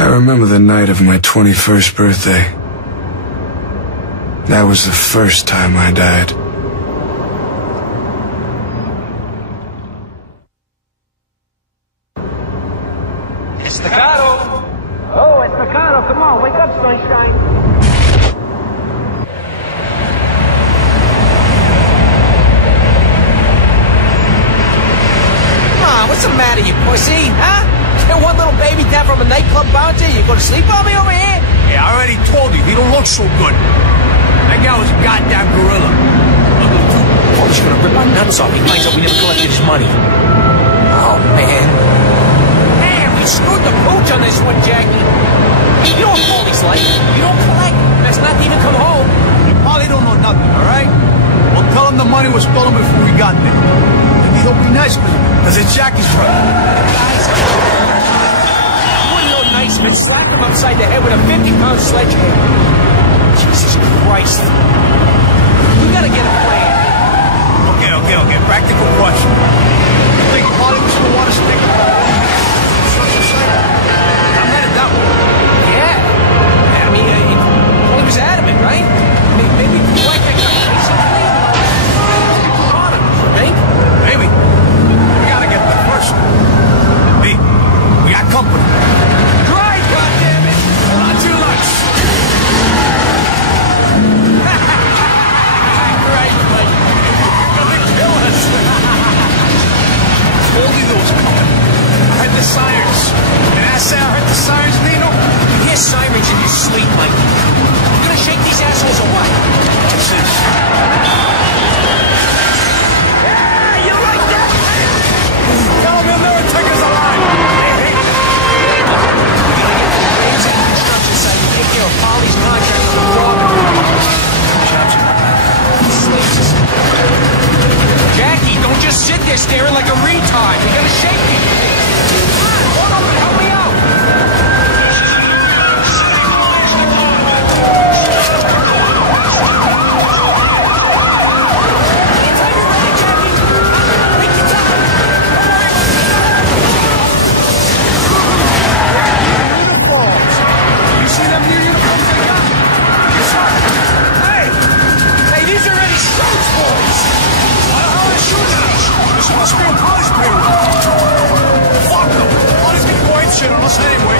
I remember the night of my 21st birthday. That was the first time I died. Estacado! Oh, Estacado, come on, wake up, sunshine. Come on, what's the matter, you pussy, huh? That one little baby down from a nightclub bouncer, you gonna sleep on me over here? Yeah, I already told you, he don't look so good. That guy was a goddamn gorilla. Paulie's gonna rip our nuts off. He finds out we never collected his money. Oh, man. Man, we screwed the pooch on this one, Jackie. You know what Paulie's like. You don't collect. That's not to even come home. Paulie don't know nothing, all right? Well, tell him the money was stolen before we got there. Maybe he'll be nice with him, because it's Jackie's brother. Guys, wouldn't know nice, but slapped him upside the head with a 50-pound sledgehammer. Jesus Christ. We gotta get a plan. Okay. Practical question. You think Paulie was gonna want to stick with construction site? I'm headed that way. Yeah. I mean, Paulie was adamant, right? I mean, maybe Dwight got basically on him, you think? Maybe. We gotta get there first. Hey, we got company. Drive, goddammit! Not too much. Right, buddy. Kill us. Told you those coming. I heard the sirens. And I say I heard the sirens, Nino? You hear sirens in your sleep, Mike. You gonna shake these assholes or what? That's it. Yeah, you like that? Tell him he'll never take us alive. Hey. He's at the construction site to take care of Paulie's contract with the Romano. Jackie, don't just sit there staring like a retard. You're gonna shake me. Come on, hold up and help me out. Anytime you're ready, Jackie. Take your time. Uniforms. You see them new uniforms they got? Yes, sir. Hey, these are Eddie Shrote's boys. This must be a Paulie's payroll. Fuck them. Paulie's gonna go ape shit on us anyway.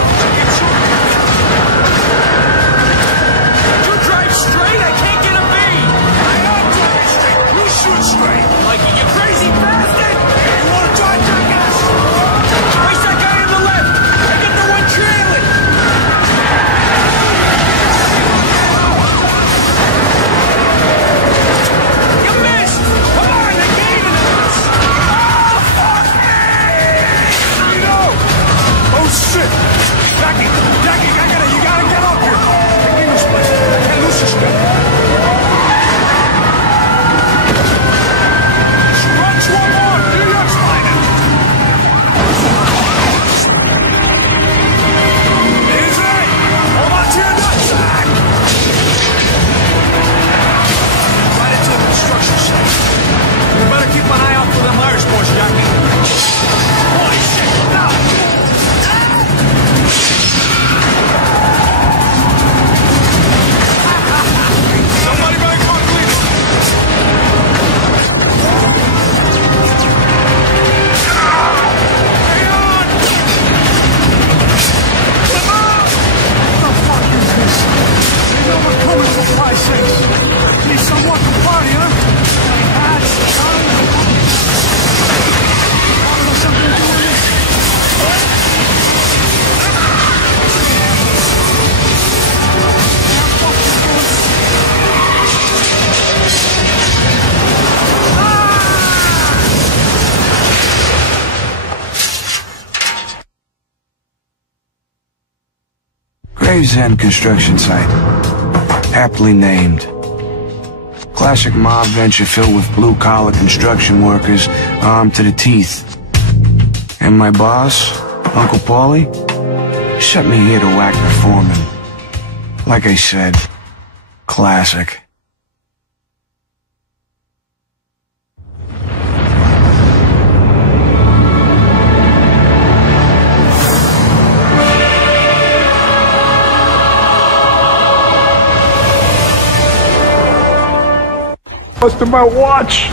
You drive straight, I can't get a beat. I am driving straight. You shoot straight. Like you crazy bastard. You wanna drive your gas? Race that guy on the left. I get the one trailing. You missed. Come on, they're gaining us. Oh, fuck me. Oh shit! Jackie, you gotta get up here. Take me this place. I can't lose this guy. Runs one more. New York's flying. Easy. Hold on to your nutsack. Right into the construction site. You better keep an eye out for them Irish boys, Jackie. Holy shit! Now. Somebody better come on, please. Hang on! Come on! What the fuck is this? You know we're coming for Christ's sakes. Need someone to party, huh? Like hats, something to do with this? Gravesend construction site. Aptly named. Classic mob venture filled with blue-collar construction workers armed to the teeth. And my boss, Uncle Paulie, sent me here to whack the foreman. Like I said, classic. busted my watch.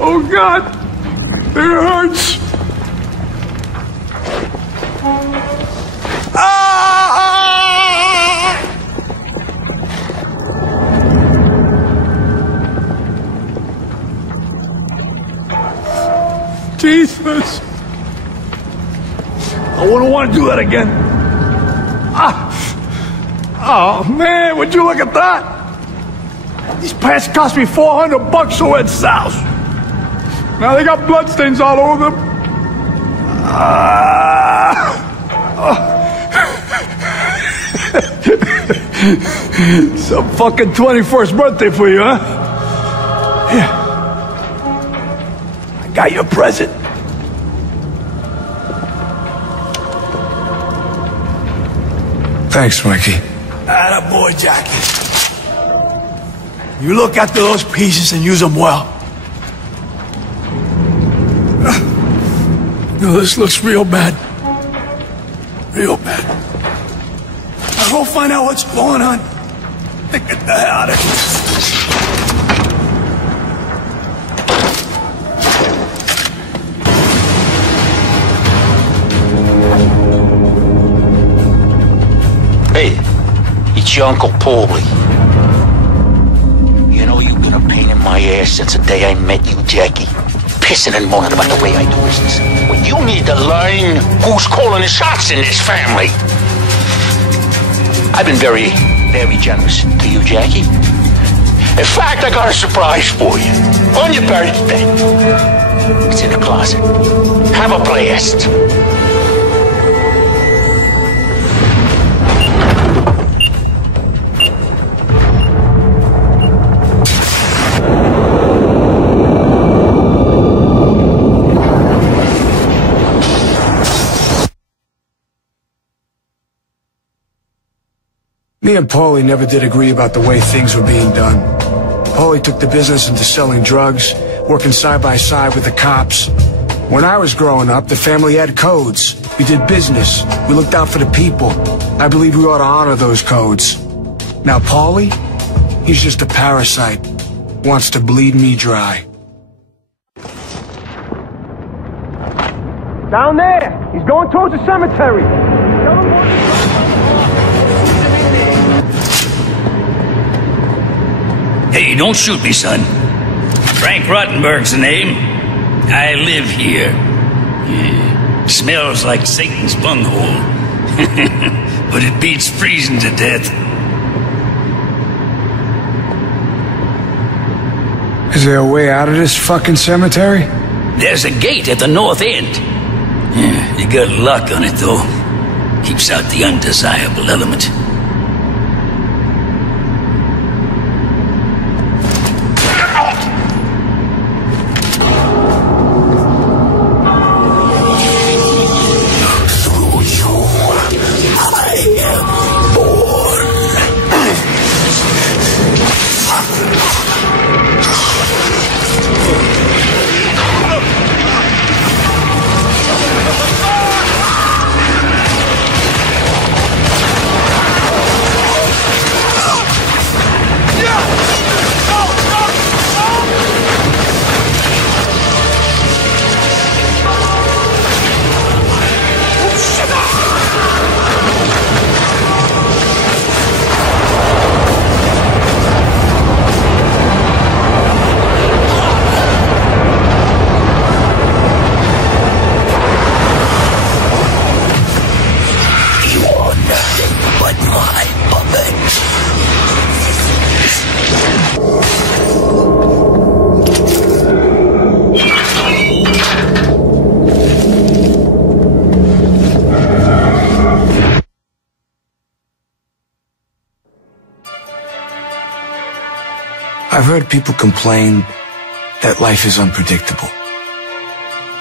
Oh God, it hurts. Jesus. I wouldn't want to do that again. Oh man, would you look at that? These pants cost me $400 over at Sal's. Now they got bloodstains all over them. Some fucking 21st birthday for you, huh? Here. I got you a present. Thanks, Mikey. Attaboy, Jackie. You look after those pieces and use them well. No, this looks real bad. Real bad. Now go find out what's going on. Get the hell out of here. Hey, it's your Uncle Paulie. You know, you've been a pain in my ass since the day I met you, Jackie. Pissing and moaning about the way I do business. Well, you need to learn who's calling the shots in this family. I've been very, very generous to you, Jackie. In fact, I got a surprise for you. On your birthday. It's in the closet. Have a blast. Me and Paulie never did agree about the way things were being done. Paulie took the business into selling drugs, working side by side with the cops. When I was growing up, the family had codes. We did business. We looked out for the people. I believe we ought to honor those codes. Now Paulie, he's just a parasite. Wants to bleed me dry. Down there! He's going towards the cemetery! Hey, don't shoot me, son. Frank Rottenberg's the name. I live here. Yeah. Smells like Satan's bunghole. But it beats freezing to death. Is there a way out of this fucking cemetery? There's a gate at the north end. Yeah, you got a lock on it, though. Keeps out the undesirable element. I've heard people complain that life is unpredictable.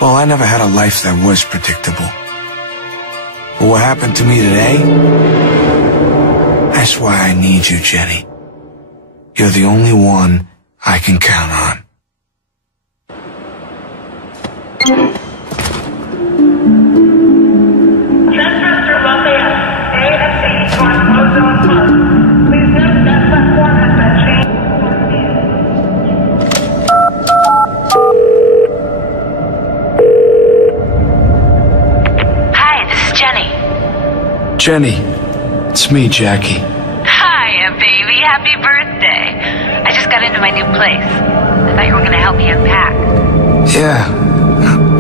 Well, I never had a life that was predictable. But what happened to me today? That's why I need you, Jenny. You're the only one I can count on. Jenny, it's me, Jackie. Hiya, baby. Happy birthday. I just got into my new place. I thought you were gonna help me unpack. Yeah,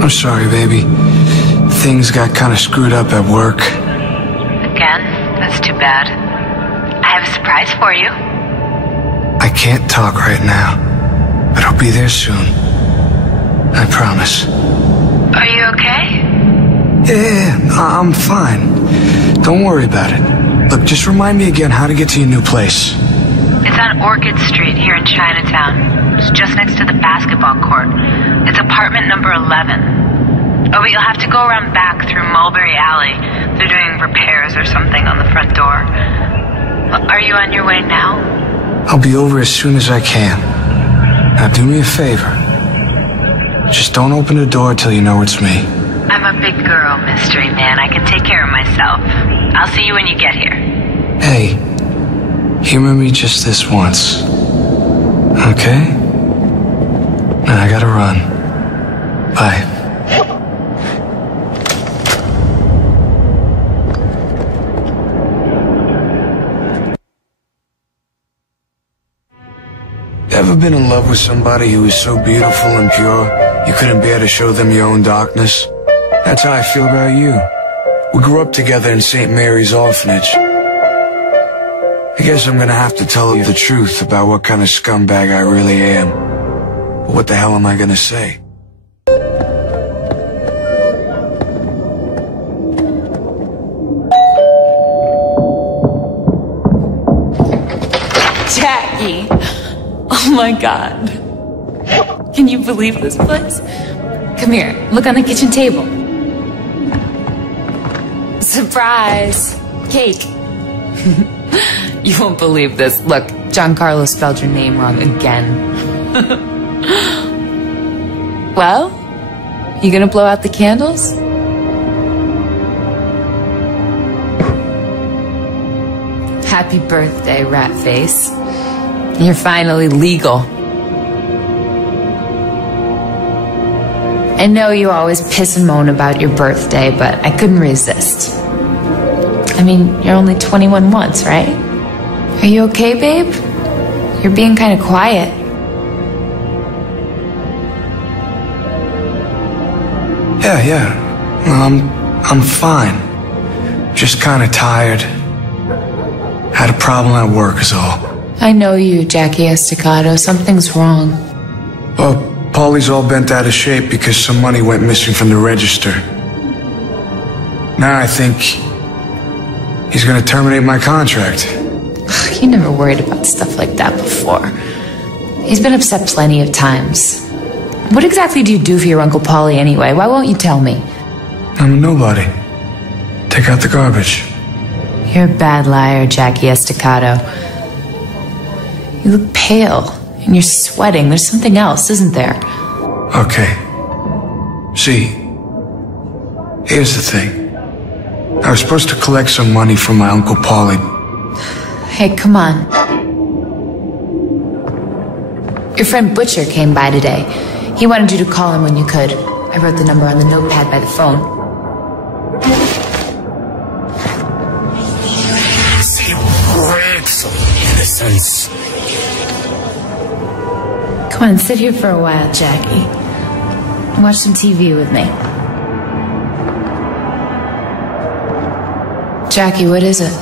I'm sorry, baby. Things got kind of screwed up at work. Again? That's too bad. I have a surprise for you. I can't talk right now, but I'll be there soon. I promise. Are you okay? Yeah, I'm fine. Don't worry about it. Look, just remind me again how to get to your new place. It's on Orchid Street here in Chinatown. It's just next to the basketball court. It's apartment number 11. Oh, but you'll have to go around back through Mulberry Alley. They're doing repairs or something on the front door. Are you on your way now? I'll be over as soon as I can. Now do me a favor. Just don't open the door till you know it's me. I'm a big girl, mystery man. I can take care of myself. I'll see you when you get here. Hey, humor me just this once. Okay? Now I gotta run. Bye. Ever been in love with somebody who was so beautiful and pure, you couldn't bear to show them your own darkness? That's how I feel about you. We grew up together in St. Mary's Orphanage. I guess I'm gonna have to tell you the truth about what kind of scumbag I really am. But what the hell am I gonna say? Jackie! Oh my God. Can you believe this place? Come here, look on the kitchen table. Surprise! Cake. You won't believe this. Look, Giancarlo spelled your name wrong again. Well, you gonna blow out the candles? Happy birthday, rat face. You're finally legal. I know you always piss and moan about your birthday, but I couldn't resist. I mean, you're only 21 once, right? Are you okay, babe? You're being kind of quiet. Yeah. I'm fine. Just kind of tired. Had a problem at work is all. I know you, Jackie Estacado. Something's wrong. Well, Paulie's all bent out of shape because some money went missing from the register. Now I think he's gonna terminate my contract. You never worried about stuff like that before. He's been upset plenty of times. What exactly do you do for your Uncle Paulie anyway? Why won't you tell me? I'm a nobody. Take out the garbage. You're a bad liar, Jackie Estacado. You look pale, and you're sweating. There's something else, isn't there? Okay. See, here's the thing. I was supposed to collect some money from my Uncle Paulie. Hey, come on. Your friend Butcher came by today. He wanted you to call him when you could. I wrote the number on the notepad by the phone. Innocence. Come on, sit here for a while, Jackie. Watch some TV with me. Jackie, what is it?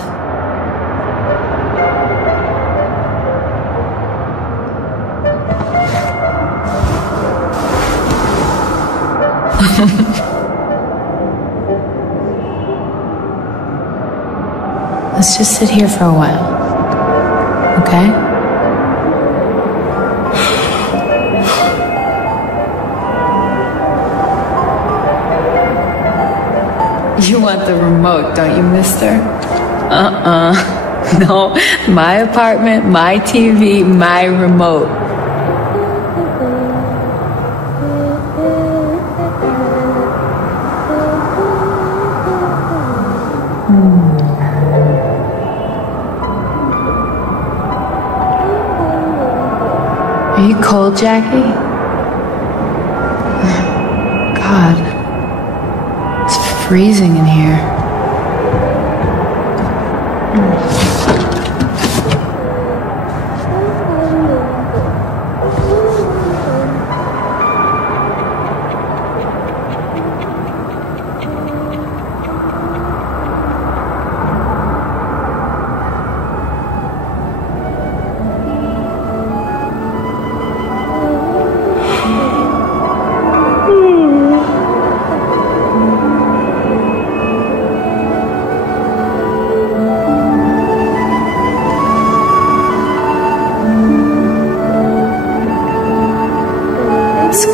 Let's just sit here for a while. Okay? You want the remote, don't you, mister? No, my apartment, my TV, my remote. Are you cold, Jackie? God. It's freezing in here.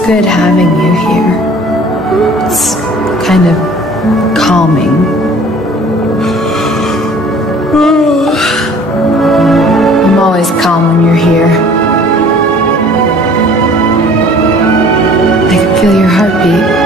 Good having you here. It's kind of calming. I'm always calm when you're here. I can feel your heartbeat.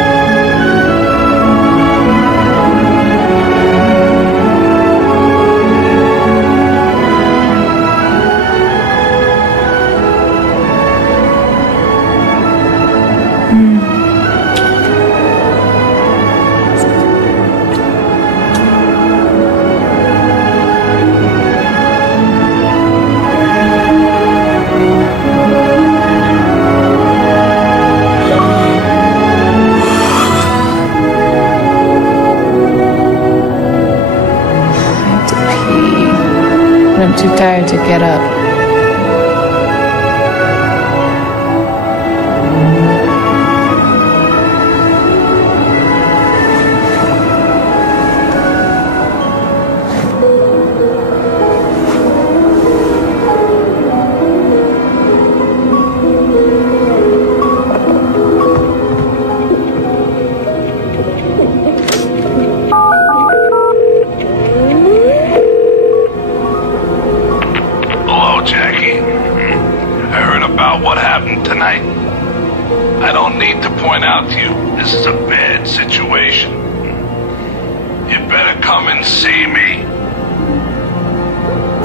Too tired to get up.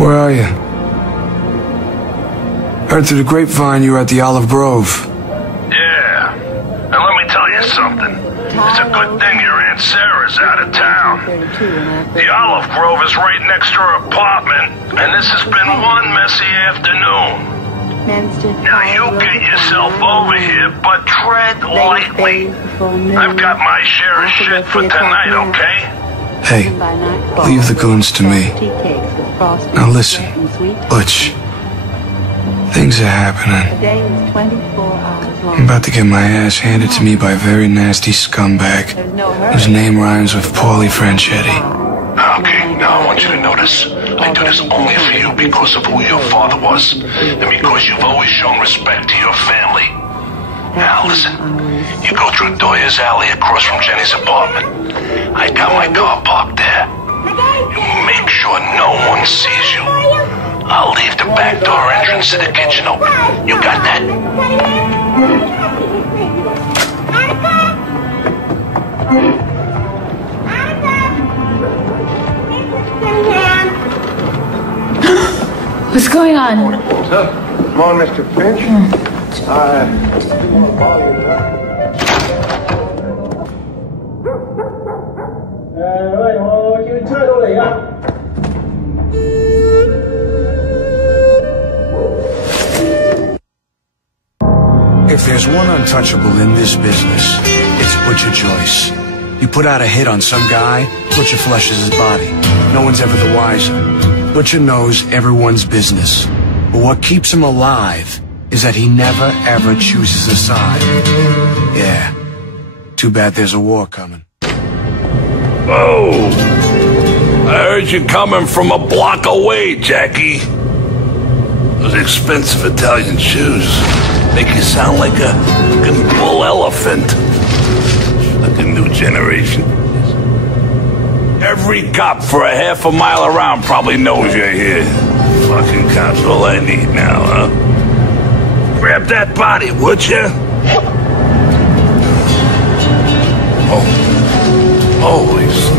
Where are you? Heard through the grapevine you were at the Olive Grove. Yeah. And let me tell you something. It's a good thing your Aunt Sarah's out of town. The Olive Grove is right next to her apartment, and this has been one messy afternoon. Now you get yourself over here, but tread lightly. I've got my share of shit for tonight, okay? Hey, leave the goons to me. Now listen, Butch. Things are happening. I'm about to get my ass handed to me by a very nasty scumbag whose name rhymes with Paulie Franchetti. Okay, now I want you to notice. I do this only for you because of who your father was, and because you've always shown respect to your family. Now listen, you go through Doyer's alley across from Jenny's apartment. I got my car parked there. You make sure no one sees you. I'll leave the back door entrance to the kitchen open. You got that? What's going on? What's up? Come on, Mr. Finch. If there's one untouchable in this business, it's Butcher Joyce. You put out a hit on some guy, Butcher flushes his body. No one's ever the wiser. Butcher knows everyone's business. But what keeps him alive is that he never ever chooses a side. Yeah. Too bad there's a war coming. Oh! I heard you coming from a block away, Jackie. Those expensive Italian shoes make you sound like a fucking bull elephant. Like a new generation. Every cop for a half a mile around probably knows you're here. Fucking cops all I need now, huh? Grab that body, would you? Oh. Always.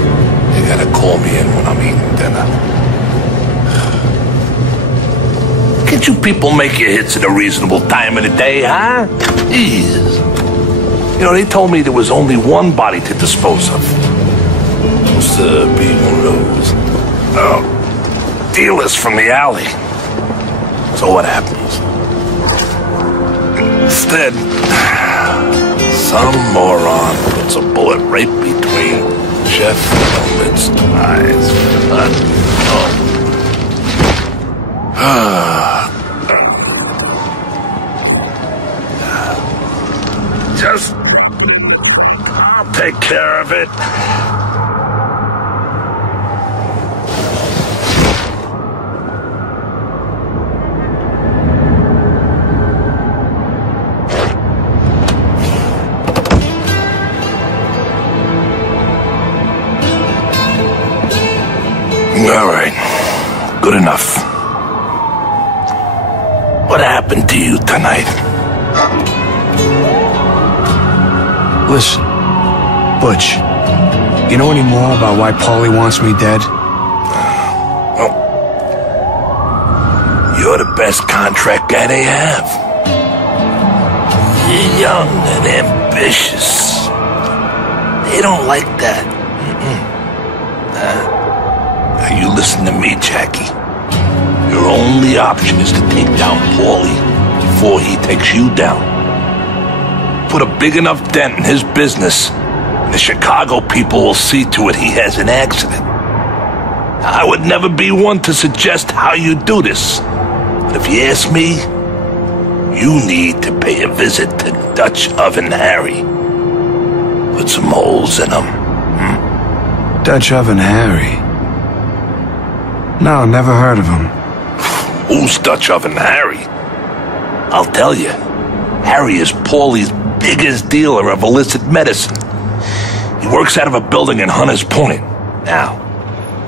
You gotta call me in when I'm eating dinner. Can't you people make your hits at a reasonable time of the day, huh? Jeez. You know, they told me there was only one body to dispose of. Supposed to be one of those. Oh. dealers from the alley. So what happens? Instead, some moron puts a bullet right between Jeff Helmet's eyes. Just... I'll take care of it. All right. Good enough. What happened to you tonight? Listen, Butch, you know any more about why Paulie wants me dead? Well, you're the best contract guy they have. You're young and ambitious. They don't like that. Now you listen to me, Jackie. Your only option is to take down Paulie before he takes you down. Put a big enough dent in his business, and the Chicago people will see to it he has an accident. I would never be one to suggest how you do this, but if you ask me, you need to pay a visit to Dutch Oven Harry. Put some holes in him. Dutch Oven Harry? No, never heard of him. Who's Dutch Oven Harry? I'll tell you. Harry is Paulie's biggest dealer of illicit medicine. He works out of a building in Hunters Point. Now,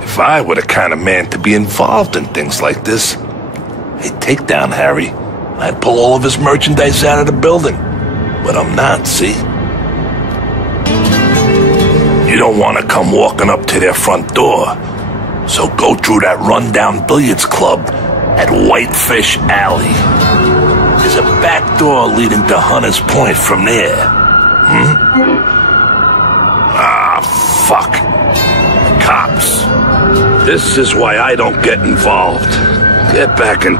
if I were the kind of man to be involved in things like this, I'd take down Harry. I'd pull all of his merchandise out of the building. But I'm not, see? You don't want to come walking up to their front door. So go through that rundown billiards club at Whitefish Alley. There's a back door leading to Hunters Point from there. Ah, fuck. Cops. This is why I don't get involved. Get back and...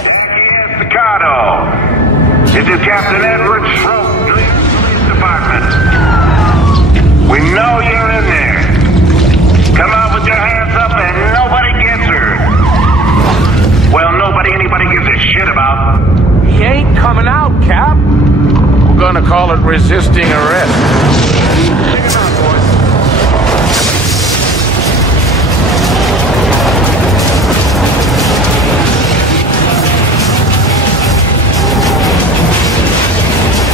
Jackie Estacado. This is Captain Eddie Shrote, Police Department. We know you're in there. Come out with your hands up and nobody gets hurt. Well, anybody gives a shit about. He ain't coming out, Cap. We're gonna call it resisting arrest. Take it out, boys.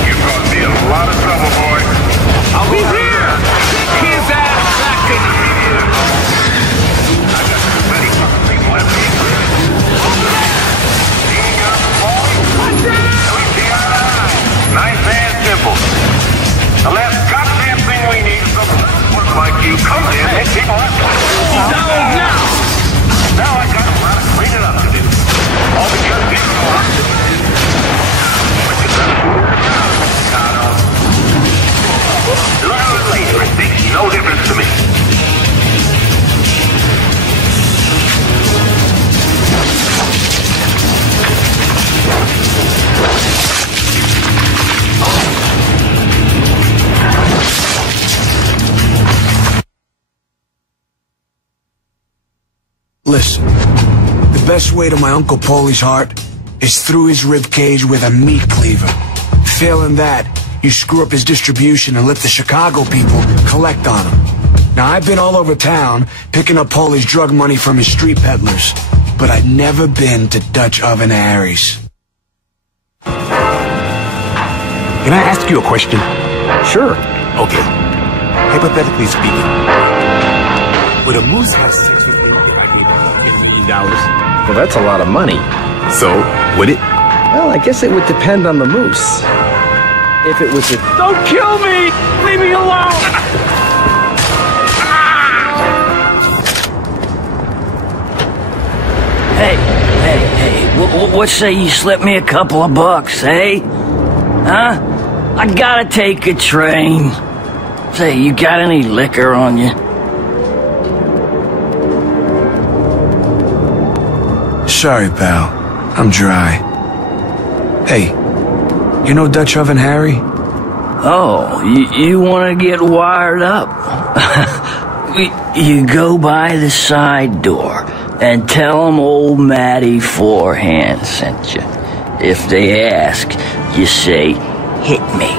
You're gonna be in a lot of trouble, boy. I'll be here. His ass back in here. I got too many fucking people left me. You ain't got the ball? We see eye to eye. Nice and simple. The last goddamn thing we need is someone look like you come in and hit people up. Now I got a lot of cleaning up to do. All because you want to. But you better do it now, Estacado. Learn it later. It makes no difference to me. Listen, the best way to my Uncle Paulie's heart is through his rib cage with a meat cleaver. Failing that, you screw up his distribution and let the Chicago people collect on him. Now, I've been all over town picking up Paulie's drug money from his street peddlers, but I've never been to Dutch Oven Harry's. Can I ask you a question? Sure. Okay. Hypothetically speaking, would a moose have sex with you for $15 million? Well, that's a lot of money. So, would it? Well, I guess it would depend on the moose. If it was a... Don't kill me! Leave me alone! Hey, what say you slip me a couple of bucks, eh? Huh? I gotta take a train. Say, you got any liquor on you? Sorry, pal. I'm dry. Hey, you know Dutch Oven Harry? Oh, you want to get wired up? You go by the side door and tell them old Matty Forehand sent you. If they ask, you say, hit me.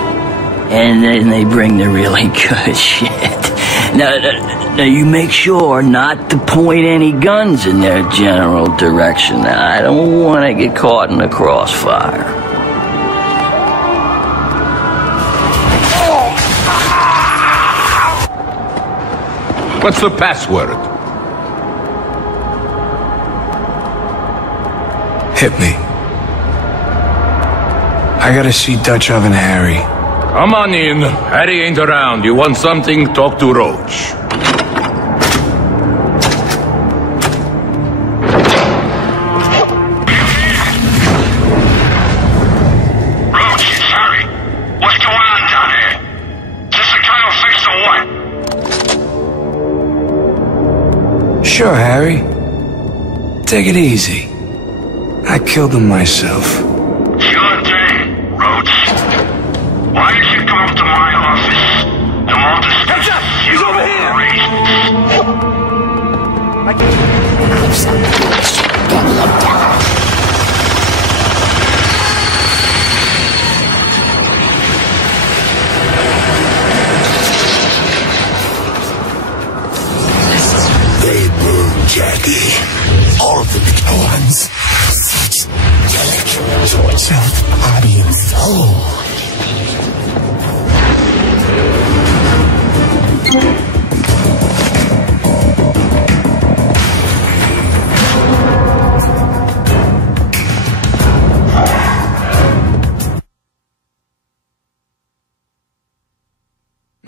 And then they bring the really good shit. Now you make sure not to point any guns in their general direction. I don't want to get caught in the crossfire. What's the password? Hit me. I gotta see Dutch Oven Harry. Come on in. Harry ain't around. You want something? Talk to Roach. Roach, it's Harry. What's going on down here? Is this the kind of fix or what? Sure, Harry. Take it easy. I killed him myself. Sure thing, Roach. Why don't you come up to my office and we'll discuss He's over here! They burned Jackie. All of the little ones. Such delicate torture of body and soul.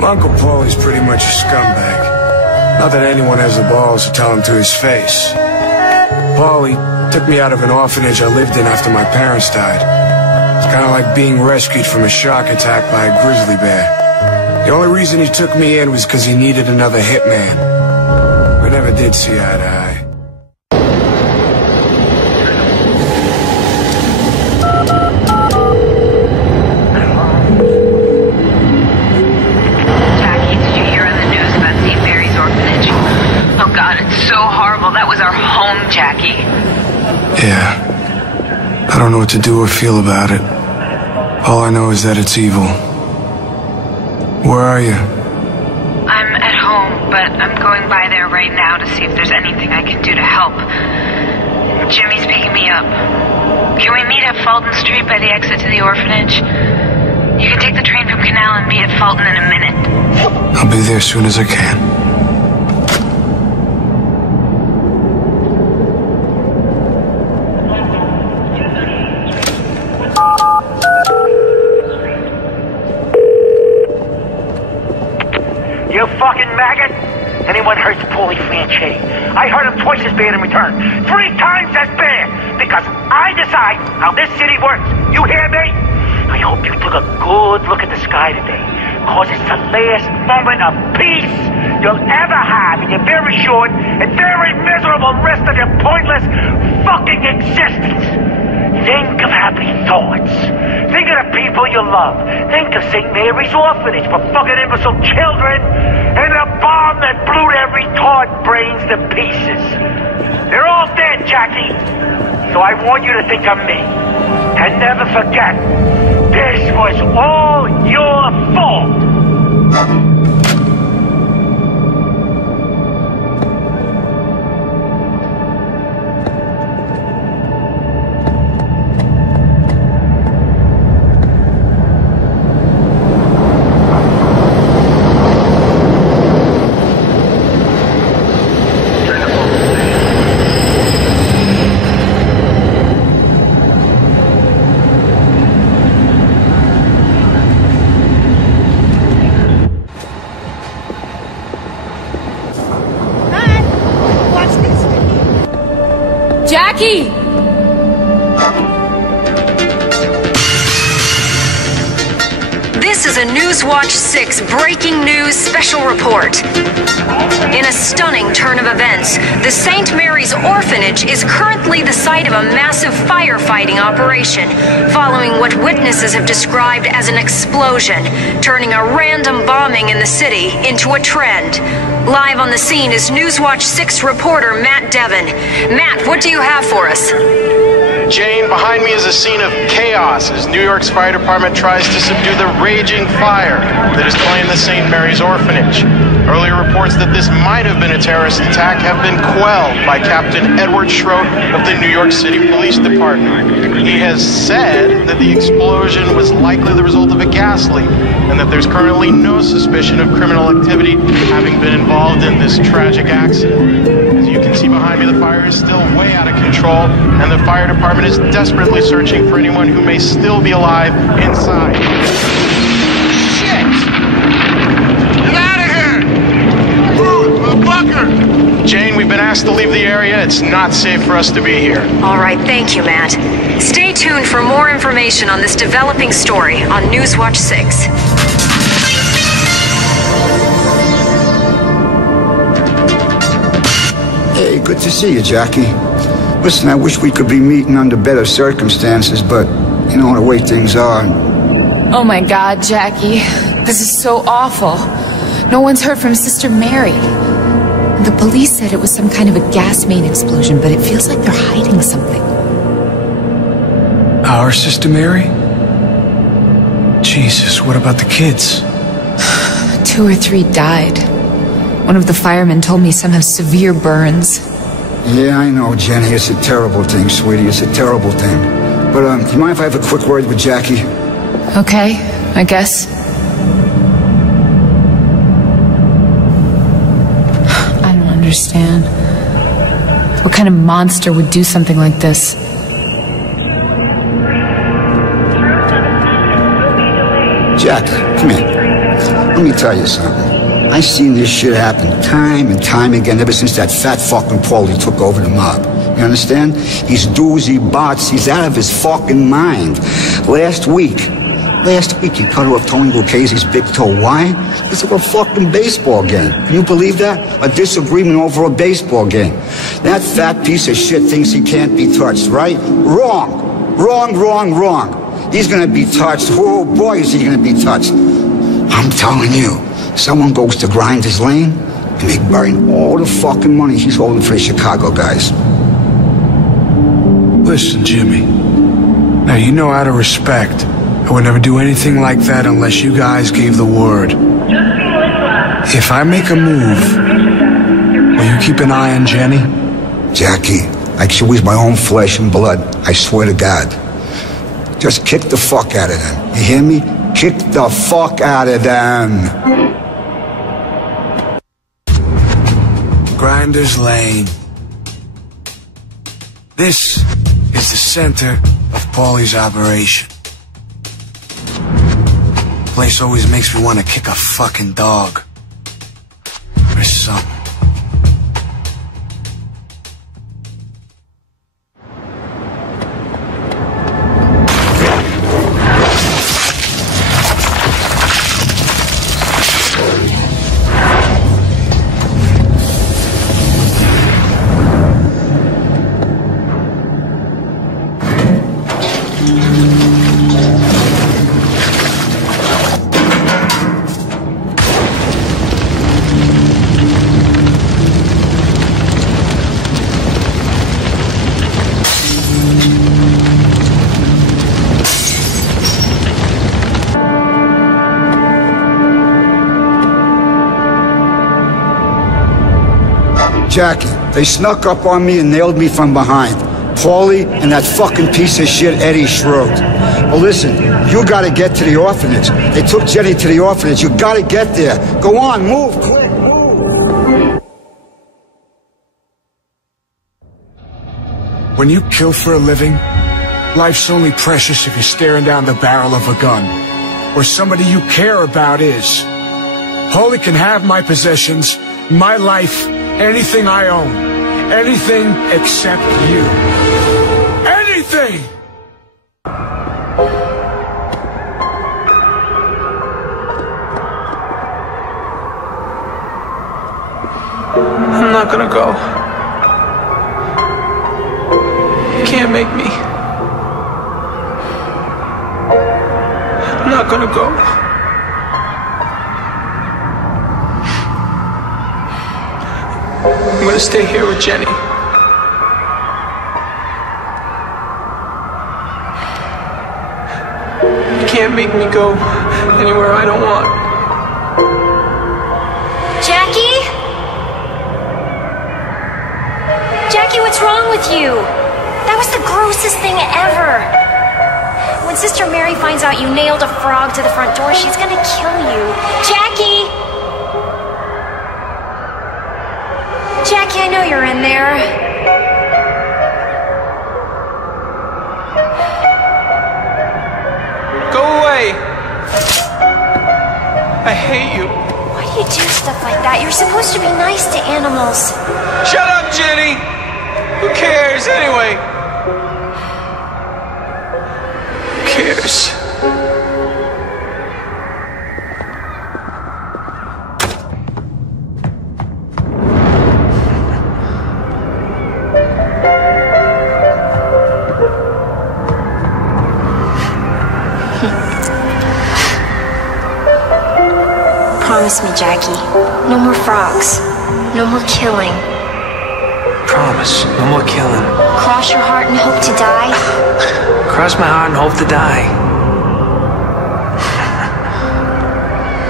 Uncle Paulie's pretty much a scumbag. Not that anyone has the balls to tell him to his face. Paulie took me out of an orphanage I lived in after my parents died. It's kind of like being rescued from a shark attack by a grizzly bear. The only reason he took me in was because he needed another hitman. We never did see eye to eye. Jackie, did you hear on the news about St. Mary's Orphanage? Oh God, it's so horrible. That was our home, Jackie. Yeah. I don't know what to do or feel about it. All I know is that it's evil. Where are you? I'm at home, but I'm going by there right now to see if there's anything I can do to help. Jimmy's picking me up. Can we meet at Fulton Street by the exit to the orphanage? You can take the train from Canal and be at Fulton in a minute. I'll be there as soon as I can. You fucking maggot! Anyone hurts Paulie Franchetti, I hurt him twice as bad in return. 3 times as bad! Because I decide how this city works. You hear me? I hope you took a good look at the sky today. Cause it's the last moment of peace you'll ever have in your very short and very miserable rest of your pointless fucking existence. Think of happy thoughts. Think of the people you love. Think of St. Mary's Orphanage for fucking imbecile children and the bomb that blew their retard brains to pieces. They're all dead, Jackie. So I want you to think of me. And never forget, this was all your fault. Jackie! This is a Newswatch 6 breaking news special report. In a stunning turn of events, the St. Mary's Orphanage is currently the site of a massive firefighting operation, following what witnesses have described as an explosion, turning a random bombing in the city into a trend. Live on the scene is Newswatch 6 reporter Matt Devon. Matt, what do you have for us? Jane, behind me is a scene of chaos as New York's fire department tries to subdue the raging fire that is playing the St. Mary's Orphanage. Earlier reports that this might have been a terrorist attack have been quelled by Captain Eddie Shrote of the New York City Police Department. He has said that the explosion was likely the result of a gas leak and that there's currently no suspicion of criminal activity having been involved in this tragic accident. As you can see behind me, the fire is still way out of control, and the fire department is desperately searching for anyone who may still be alive inside. Shit! Get out of here! Move, motherfucker! Jane, we've been asked to leave the area. It's not safe for us to be here. All right, thank you, Matt. Stay tuned for more information on this developing story on Newswatch 6. Hey, good to see you, Jackie. Listen, I wish we could be meeting under better circumstances, but you know the way things are. Oh my God, Jackie. This is so awful. No one's heard from Sister Mary. The police said it was some kind of a gas main explosion, but it feels like they're hiding something. Our Sister Mary? Jesus, what about the kids? 2 or 3 died. One of the firemen told me some have severe burns. Yeah, I know, Jenny. It's a terrible thing, sweetie. It's a terrible thing. But, do you mind if I have a quick word with Jackie? Okay, I guess. I don't understand. What kind of monster would do something like this? Jackie, come here. Let me tell you something. I've seen this shit happen time and time again ever since that fat fucking Paulie took over the mob. You understand? He's doozy bots. He's out of his fucking mind. Last week he cut off Tony Lucchese's big toe. Why? Because of a fucking baseball game. Can you believe that? A disagreement over a baseball game. That fat piece of shit thinks he can't be touched, right? Wrong. Wrong. He's gonna be touched. Oh boy, is he gonna be touched. I'm telling you. Someone goes to grind his lane, and they burn all the fucking money he's holding for the Chicago guys. Listen, Jimmy. Now, you know out of respect, I would never do anything like that unless you guys gave the word. If I make a move, will you keep an eye on Jenny? Jackie, like she was my own flesh and blood, I swear to God. Just kick the fuck out of them. You hear me? Kick the fuck out of them. Grinder's Lane. This is the center of Paulie's operation. Place always makes me want to kick a fucking dog. Or something. Jackie, they snuck up on me and nailed me from behind. Paulie and that fucking piece of shit Eddie Shrote. Well, listen, you gotta get to the orphanage. They took Jenny to the orphanage. You gotta get there. Go on, move, quick, move. When you kill for a living, life's only precious if you're staring down the barrel of a gun. Or somebody you care about is. Paulie can have my possessions, my life, anything I own. Anything except you. Anything! not gonna go. You can't make me. I'm not gonna go. I'm gonna stay here with Jenny. You can't make me go anywhere I don't want. Jackie? Jackie, what's wrong with you? That was the grossest thing ever. When Sister Mary finds out you nailed a frog to the front door, she's gonna kill you. Jackie! Jackie, I know you're in there. Go away! I hate you. Why do you do stuff like that? You're supposed to be nice to animals. Shut up, Jenny! Who cares anyway? Who cares? Promise me, Jackie. No more frogs. No more killing. Promise, no more killing. Cross your heart and hope to die. Cross my heart and hope to die.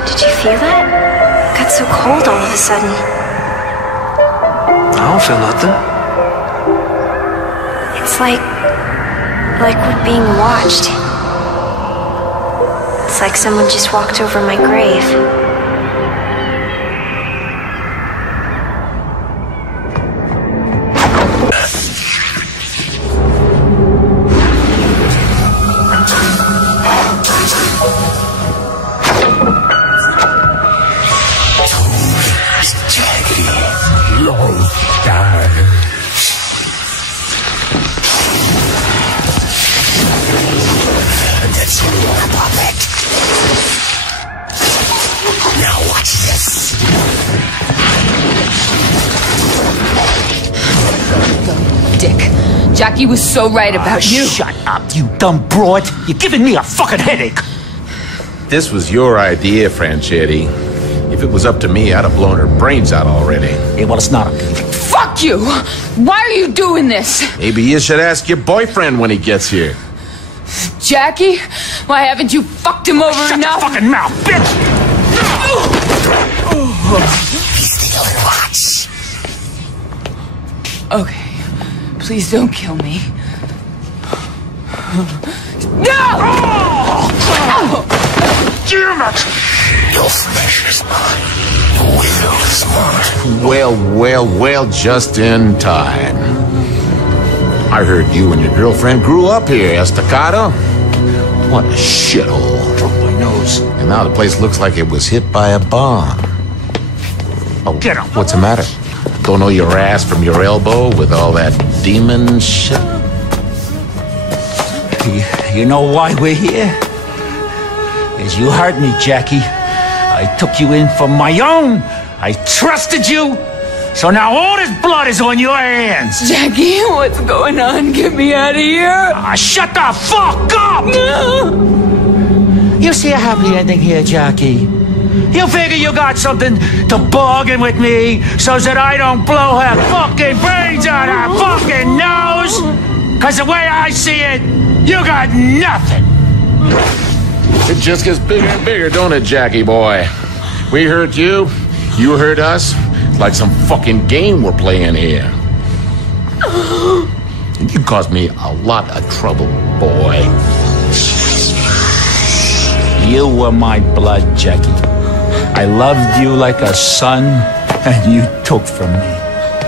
Did you feel that? It got so cold all of a sudden. I don't feel nothing. It's like we're being watched. It's like someone just walked over my grave. Jackie was so right about you. Shut up, you dumb broad. You're giving me a fucking headache. This was your idea, Franchetti. If it was up to me, I'd have blown her brains out already. Yeah, well, it's not up to me. Fuck you! Why are you doing this? Maybe you should ask your boyfriend when he gets here. Jackie? Why haven't you fucked him over Shut enough? Shut your fucking mouth, bitch! Okay. Please don't kill me. No! Damn it! Your flesh is mine. Your will is mine. Well, just in time. I heard you and your girlfriend grew up here, Estacado. What a shithole. Broke my nose. And now the place looks like it was hit by a bomb. Oh, get up. What's the matter? Don't know your ass from your elbow with all that demon shit? You know why we're here? Is you heard me, Jackie. I took you in for my own. I trusted you. So now all this blood is on your hands. Jackie, what's going on? Get me out of here. Shut the fuck up! No. You see a happy ending here, Jackie. You figure you got something to bargain with me so that I don't blow her fucking brains out her fucking nose? Cause the way I see it, you got nothing. It just gets bigger and bigger, don't it, Jackie boy? We hurt you, you hurt us. It's like some fucking game we're playing here. You caused me a lot of trouble, boy. You were my blood, Jackie. I loved you like a son, and you took from me.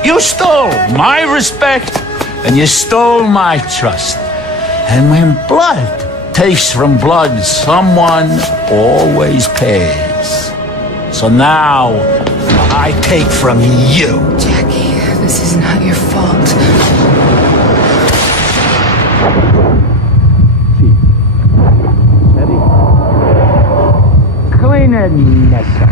You stole my respect, and you stole my trust. And when blood takes from blood, someone always pays. So now, I take from you. Jackie, this is not your fault. Clean that mess up.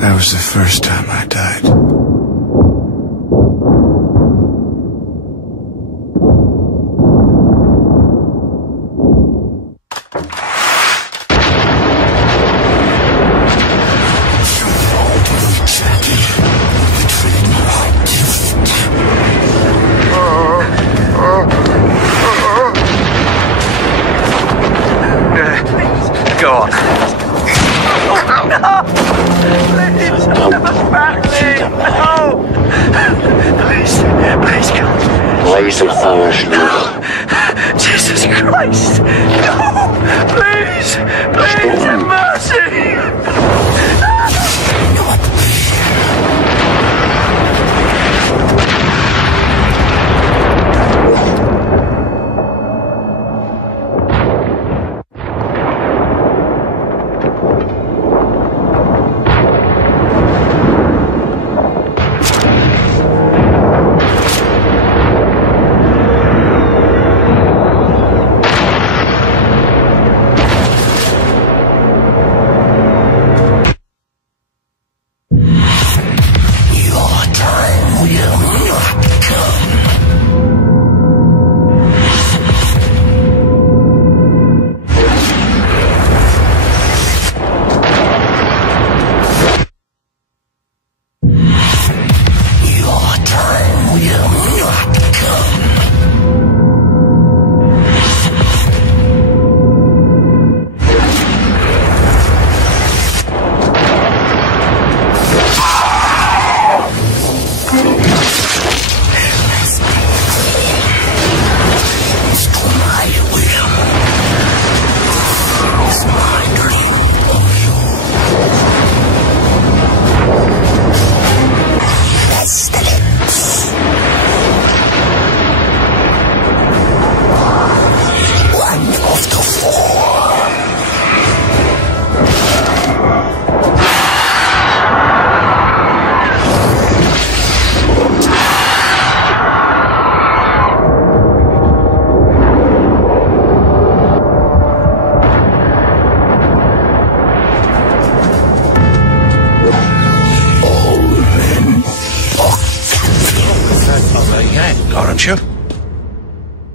That was the first time I died. Go on. No! Please! Back me! No! Please come. Blaze of fire, No! Jesus Christ! No! Please! Please have mercy!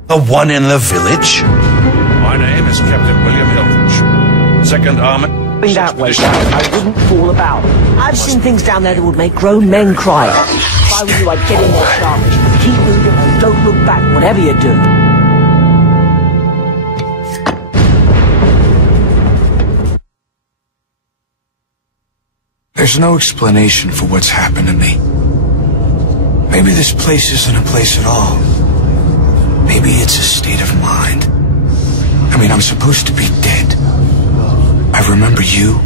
The one in the village? My name is Captain William Hilton. Second Armored. Going that way, I wouldn't fool about. I've seen things down there that would make grown men cry. If I were you, I'd get in there sharpish. Keep moving and don't look back, whatever you do. There's no explanation for what's happened to me. Maybe this place isn't a place at all. Maybe it's a state of mind. I mean, I'm supposed to be dead. I remember you.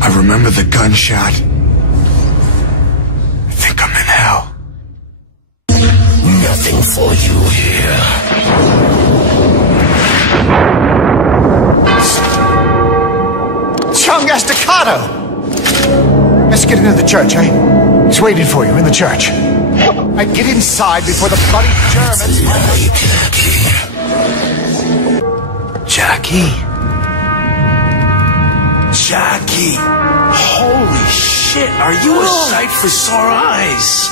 I remember the gunshot. I think I'm in hell. Nothing for you here. Young Estacado! Let's get into the church, eh? He's waiting for you in the church. I'd get inside before the bloody Germans... Jackie? Jackie! Holy shit, are you a sight for sore eyes?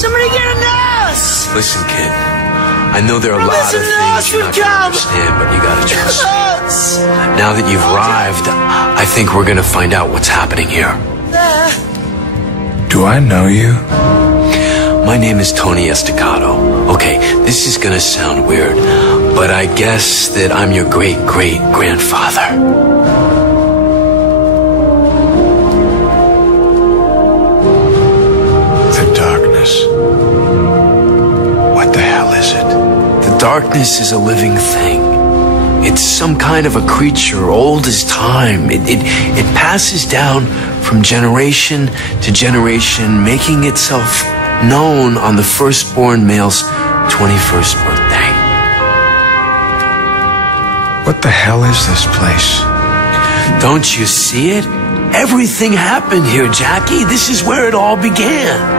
Somebody get a nurse! Listen, kid. I know there are a lot of things you're not going to understand, but you gotta trust me. Now that you've arrived, I think we're gonna find out what's happening here. Do I know you? My name is Tony Estacado. Okay, this is gonna sound weird, but I guess that I'm your great-great-grandfather. darkness is a living thing. It's some kind of a creature, old as time. It passes down from generation to generation, making itself known on the firstborn male's 21st birthday. What the hell is this place? Don't you see it? Everything happened here, Jackie. This is where it all began.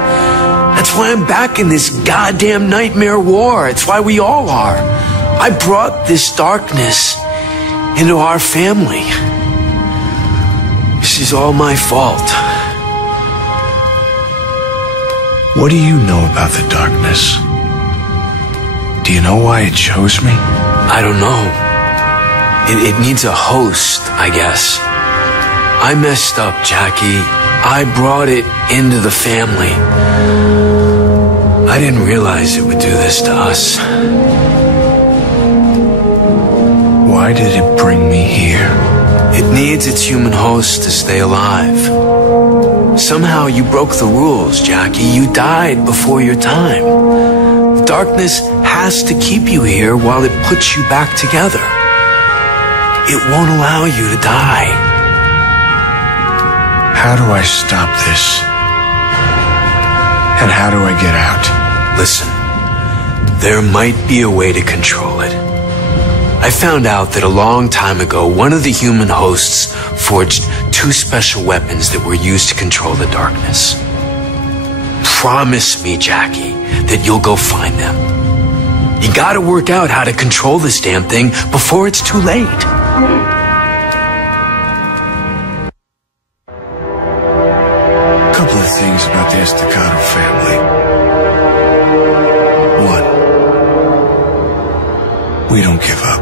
That's why I'm back in this goddamn nightmare war. It's why we all are. I brought this darkness into our family. This is all my fault. What do you know about the darkness? Do you know why it chose me? I don't know. It needs a host, I guess. I messed up, Jackie. I brought it into the family. I didn't realize it would do this to us. Why did it bring me here? It needs its human host to stay alive. Somehow you broke the rules, Jackie. You died before your time. The darkness has to keep you here while it puts you back together. It won't allow you to die. How do I stop this? And how do I get out? Listen, there might be a way to control it. I found out that a long time ago, one of the human hosts forged 2 special weapons that were used to control the darkness. Promise me, Jackie, that you'll go find them. You gotta work out how to control this damn thing before it's too late. A couple of things about the Estacado family. 1, we don't give up.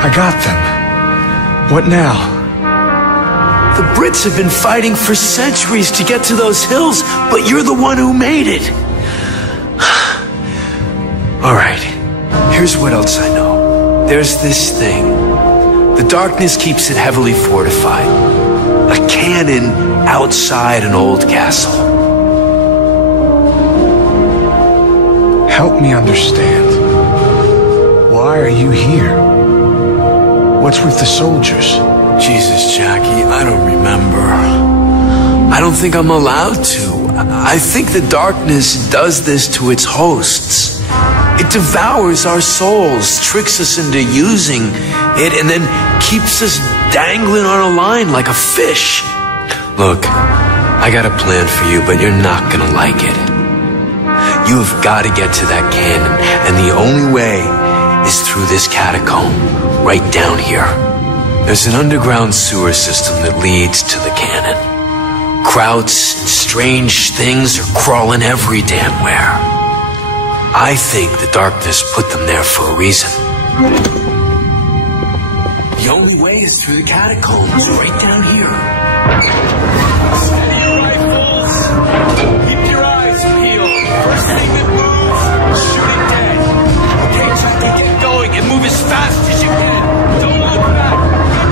I got them. What now? The Brits have been fighting for centuries to get to those hills, but you're the one who made it. All right, here's what else I know. There's this thing. The darkness keeps it heavily fortified. A cannon outside an old castle. Help me understand. Why are you here? What's with the soldiers? Jesus, Jackie, I don't remember. I don't think I'm allowed to. I think the darkness does this to its hosts. It It devours our souls, tricks us into using it, and then keeps us dangling on a line like a fish. Look, I got a plan for you, but you're not gonna like it. You have got to get to that cannon, and the only way is through this catacomb, right down here. There's an underground sewer system that leads to the cannon. Krauts and strange things are crawling every damn where. I think the darkness put them there for a reason. The only way is through the catacombs, right down here. Steady your rifles. Keep your eyes peeled. First thing that moves, shoot it dead. Okay, Jackie, get going and move as fast as you can. Don't look back.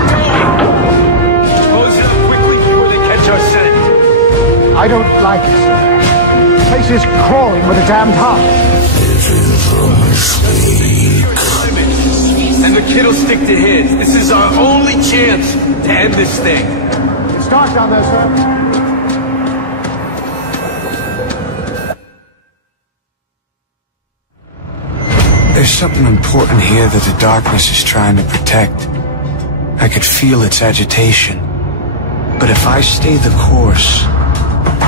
Keep going. Close it up quickly before they catch our scent. I don't like it. The place is crawling with a damned heart. And the kid'll stick to his. This is our only chance to end this thing. It's dark down there, sir. There's something important here that the darkness is trying to protect. I could feel its agitation. But if I stay the course,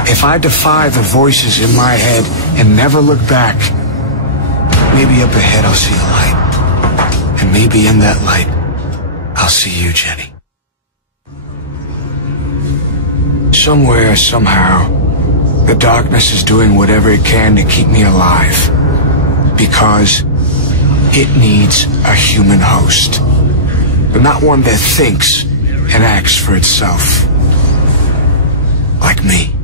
if I defy the voices in my head and never look back, maybe up ahead I'll see a light. And maybe in that light, I'll see you, Jenny. Somewhere, somehow, the darkness is doing whatever it can to keep me alive. Because it needs a human host. But not one that thinks and acts for itself. Like me.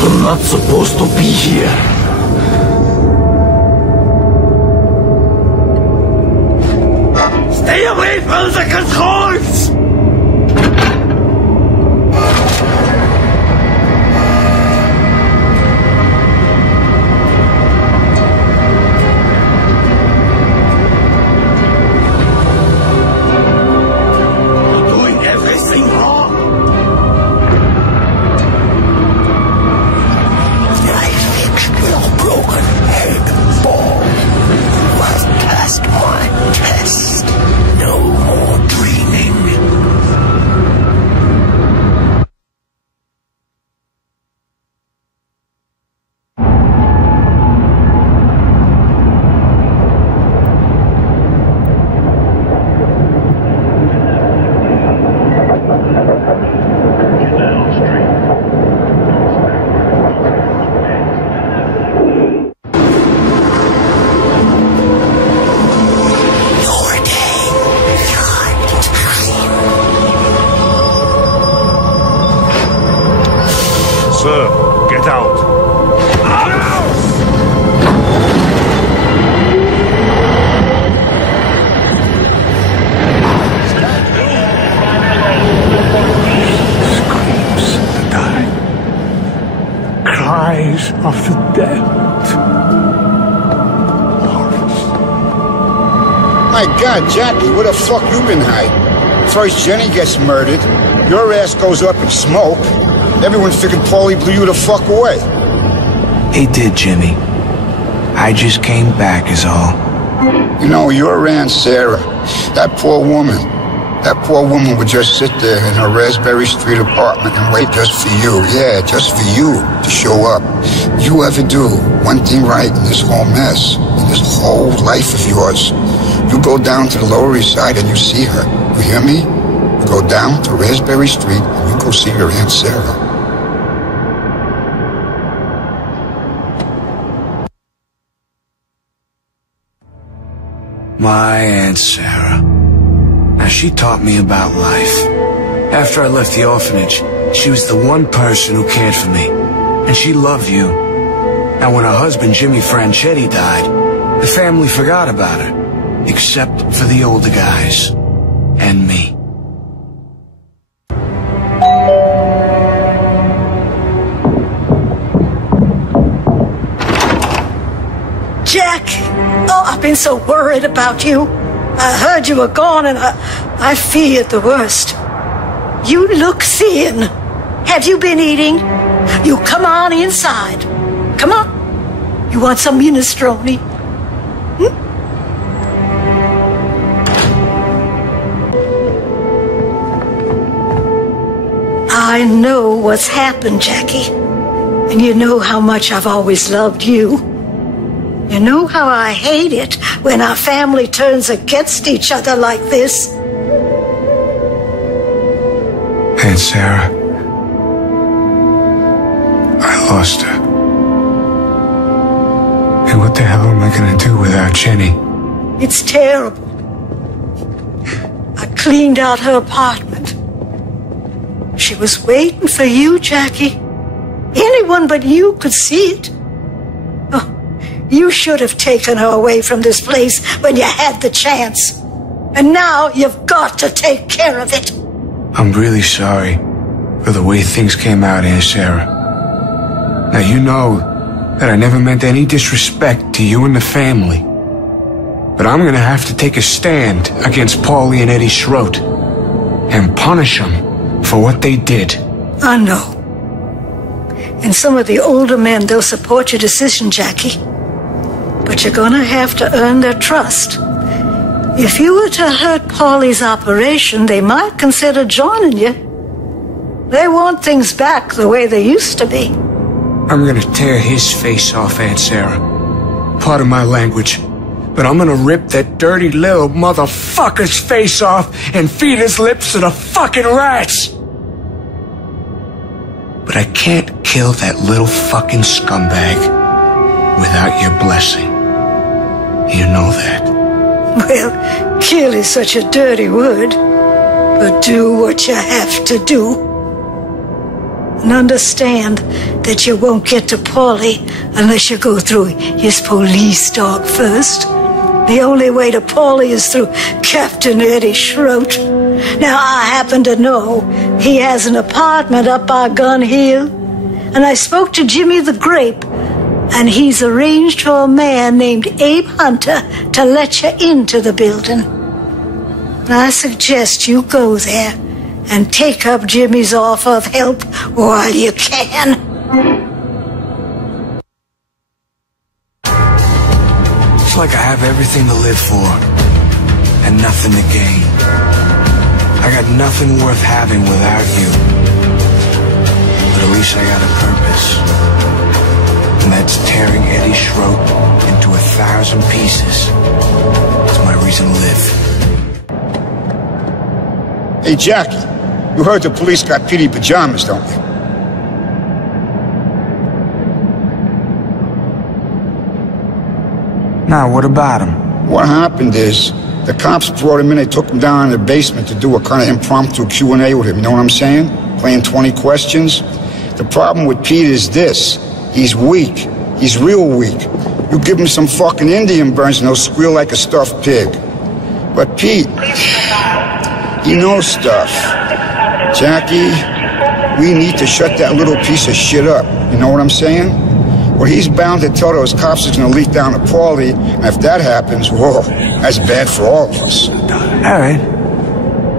You're not supposed to be here. Stay away from the controls! You're doing everything wrong. Your broken head ball. You have passed my test. No more dreaming. Sir, get out. Screams of the dying. Cries of the dead. My God, Jackie, where the fuck you been hiding? First Jenny gets murdered, your ass goes up in smoke. Everyone figured Paulie blew you the fuck away. He did, Jimmy. I just came back is all. You know, your Aunt Sarah, that poor woman would just sit there in her Raspberry Street apartment and wait just for you. Yeah, just for you to show up. You ever do one thing right in this whole mess, in this whole life of yours, you go down to the Lower East Side and you see her. You hear me? You go down to Raspberry Street and you go see your Aunt Sarah. My Aunt Sarah. Now, she taught me about life. After I left the orphanage, she was the one person who cared for me. And she loved you. Now, when her husband, Jimmy Franchetti, died, the family forgot about her. Except for the older guys. And me. Jack! Oh, I've been so worried about you. I heard you were gone and I feared the worst. You look thin. Have you been eating? You come on inside. Come on. You want some minestrone? I know what's happened, Jackie. And you know how much I've always loved you. You know how I hate it when our family turns against each other like this. Aunt Sarah, I lost her. And what the hell am I gonna do without Jenny? It's terrible. I cleaned out her apartment. She was waiting for you, Jackie. Anyone but you could see it. Oh, you should have taken her away from this place when you had the chance. And now you've got to take care of it. I'm really sorry for the way things came out, Aunt Sarah. Now, you know that I never meant any disrespect to you and the family. But I'm gonna have to take a stand against Paulie and Eddie Shrote and punish them for what they did. I know. And some of the older men, they'll support your decision, Jackie. But you're gonna have to earn their trust. If you were to hurt Paulie's operation, they might consider joining you. They want things back the way they used to be. I'm gonna tear his face off, Aunt Sarah. Pardon my language, but I'm gonna rip that dirty little motherfucker's face off and feed his lips to the fucking rats! But I can't kill that little fucking scumbag without your blessing. You know that. Well, kill is such a dirty word, but do what you have to do. And understand that you won't get to Paulie unless you go through his police dog first. The only way to Paulie is through Captain Eddie Shrote. Now, I happen to know he has an apartment up by Gun Hill, and I spoke to Jimmy the Grape, and he's arranged for a man named Abe Hunter to let you into the building. And I suggest you go there and take up Jimmy's offer of help while you can. It's like I have everything to live for and nothing to gain. I got nothing worth having without you. But at least I got a purpose. And that's tearing Eddie Shrote into 1,000 pieces. It's my reason to live. Hey, Jackie, you heard the police got PD pajamas, don't you? Now, what about him? What happened is, the cops brought him in, they took him down in the basement to do a kind of impromptu Q&A with him, you know what I'm saying? Playing 20 questions. The problem with Pete is this, he's weak. He's real weak. You give him some fucking Indian burns and he'll squeal like a stuffed pig. But Pete, he knows stuff. Jackie, we need to shut that little piece of shit up, you know what I'm saying? Well, he's bound to tell those cops it's gonna leak down to Paulie, and if that happens, whoa, that's bad for all of us. All right.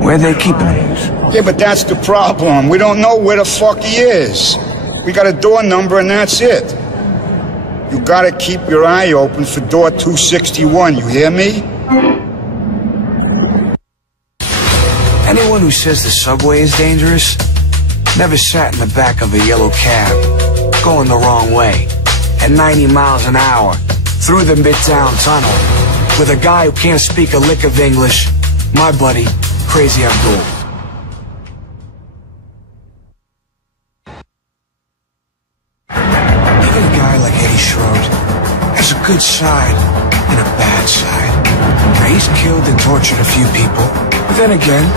Where they keeping him? Yeah, but that's the problem. We don't know where the fuck he is. We got a door number and that's it. You gotta keep your eye open for door 261, you hear me? Anyone who says the subway is dangerous never sat in the back of a yellow cab, going the wrong way, at 90 miles an hour, through the Midtown Tunnel, with a guy who can't speak a lick of English, my buddy, Crazy Abdul. Even a guy like Eddie Shrote has a good side and a bad side. Now, he's killed and tortured a few people, but then again,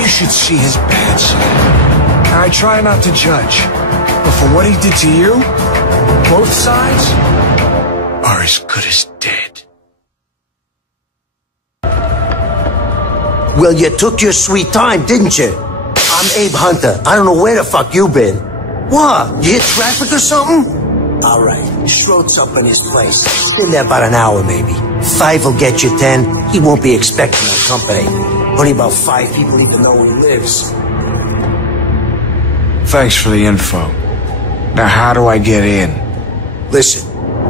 you should see his bad side. Now, I try not to judge, but for what he did to you, both sides are as good as dead. Well, you took your sweet time, didn't you? I'm Abe Hunter. I don't know where the fuck you been. What? You hit traffic or something? All right. Schrote's up in his place. Been there about an hour, maybe. 5 will get you 10. He won't be expecting our company. Only about 5 people even know where he lives. Thanks for the info. Now how do I get in? Listen,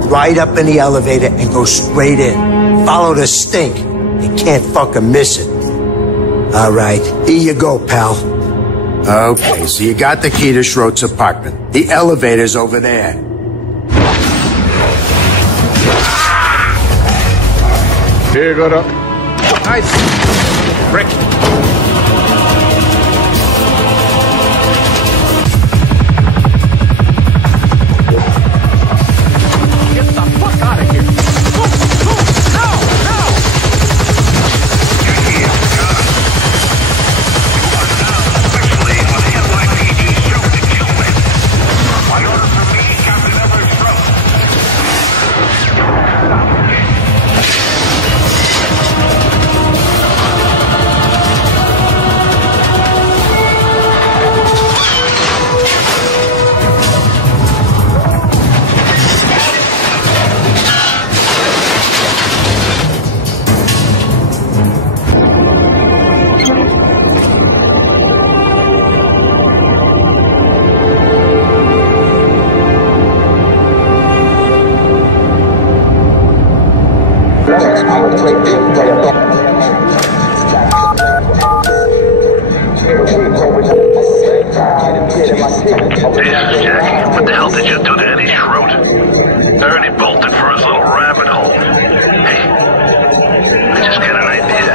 ride up in the elevator and go straight in. Follow the stink. You can't fucking miss it. All right, here you go, pal. Okay, so you got the key to Schrote's apartment. The elevator's over there. Here you go, Doc. Nice. Rick. Get the fuck out of here. No! Jackie Estacado. You are now officially on the NYPD show to kill with. By order from me, Captain Eddie Shrote. Jesus, Jackie, what the hell did you do to Eddie Shrote? I heard he bolted for his little rabbit hole. Hey, I just got an idea.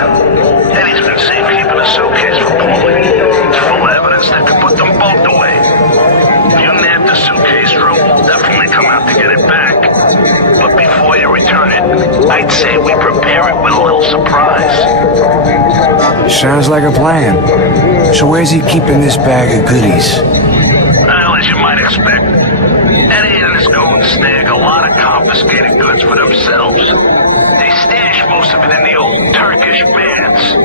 Eddie's been safekeeping a suitcase for Paulie. It's full of evidence that could put them both away. If you nab the suitcase, Shrote will definitely come out to get it back. But before you return it, I'd say we prepare it with a little surprise. Sounds like a plan. So where's he keeping this bag of goodies? Well, as you might expect, Eddie and his goons snag a lot of confiscated goods for themselves. They stash most of it in the old Turkish baths.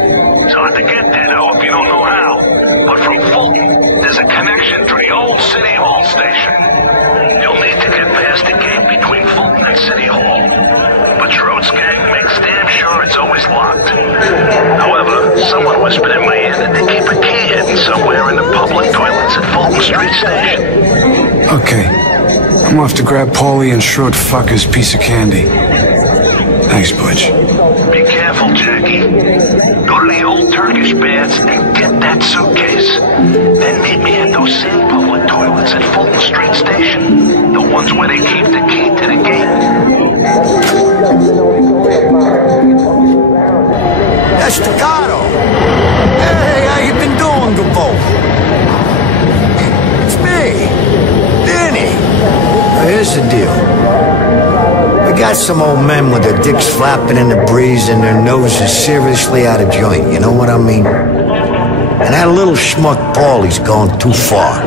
It's hard to get there, though, if you don't know how. But from Fulton, there's a connection to the old City Hall station. You'll need to get past the gate between Fulton and City Hall. But Schrote's gang makes damn sure it's always locked. However, someone whispered in my ear that they keep a key hidden somewhere in the public toilets at Fulton Street Station. Okay. I'm off to grab Paulie and Shrote fucker's piece of candy. Thanks, Butch. Be careful, Jackie. Go to the old Turkish baths and get that suitcase. Then meet me at those same public toilets at Fulton Street Station. The ones where they keep the key to the gate. Estacado! Hey, how you been doing, Gabo? It's me, Danny. Now, here's the deal. We got some old men with their dicks flapping in the breeze and their noses seriously out of joint, you know what I mean? And that little schmuck Paulie's gone too far.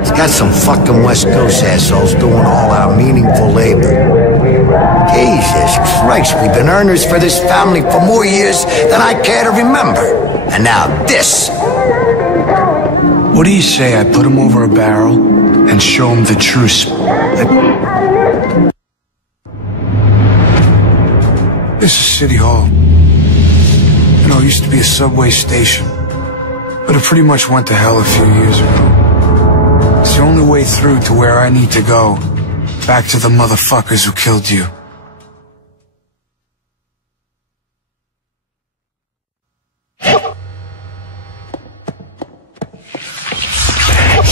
He's got some fucking West Coast assholes doing all our meaningful labor. Jesus Christ, we've been earners for this family for more years than I care to remember. And now this. What do you say I put him over a barrel and show him the truth? This is City Hall. You know, it used to be a subway station, but it pretty much went to hell a few years ago. It's the only way through to where I need to go. Back to the motherfuckers who killed you.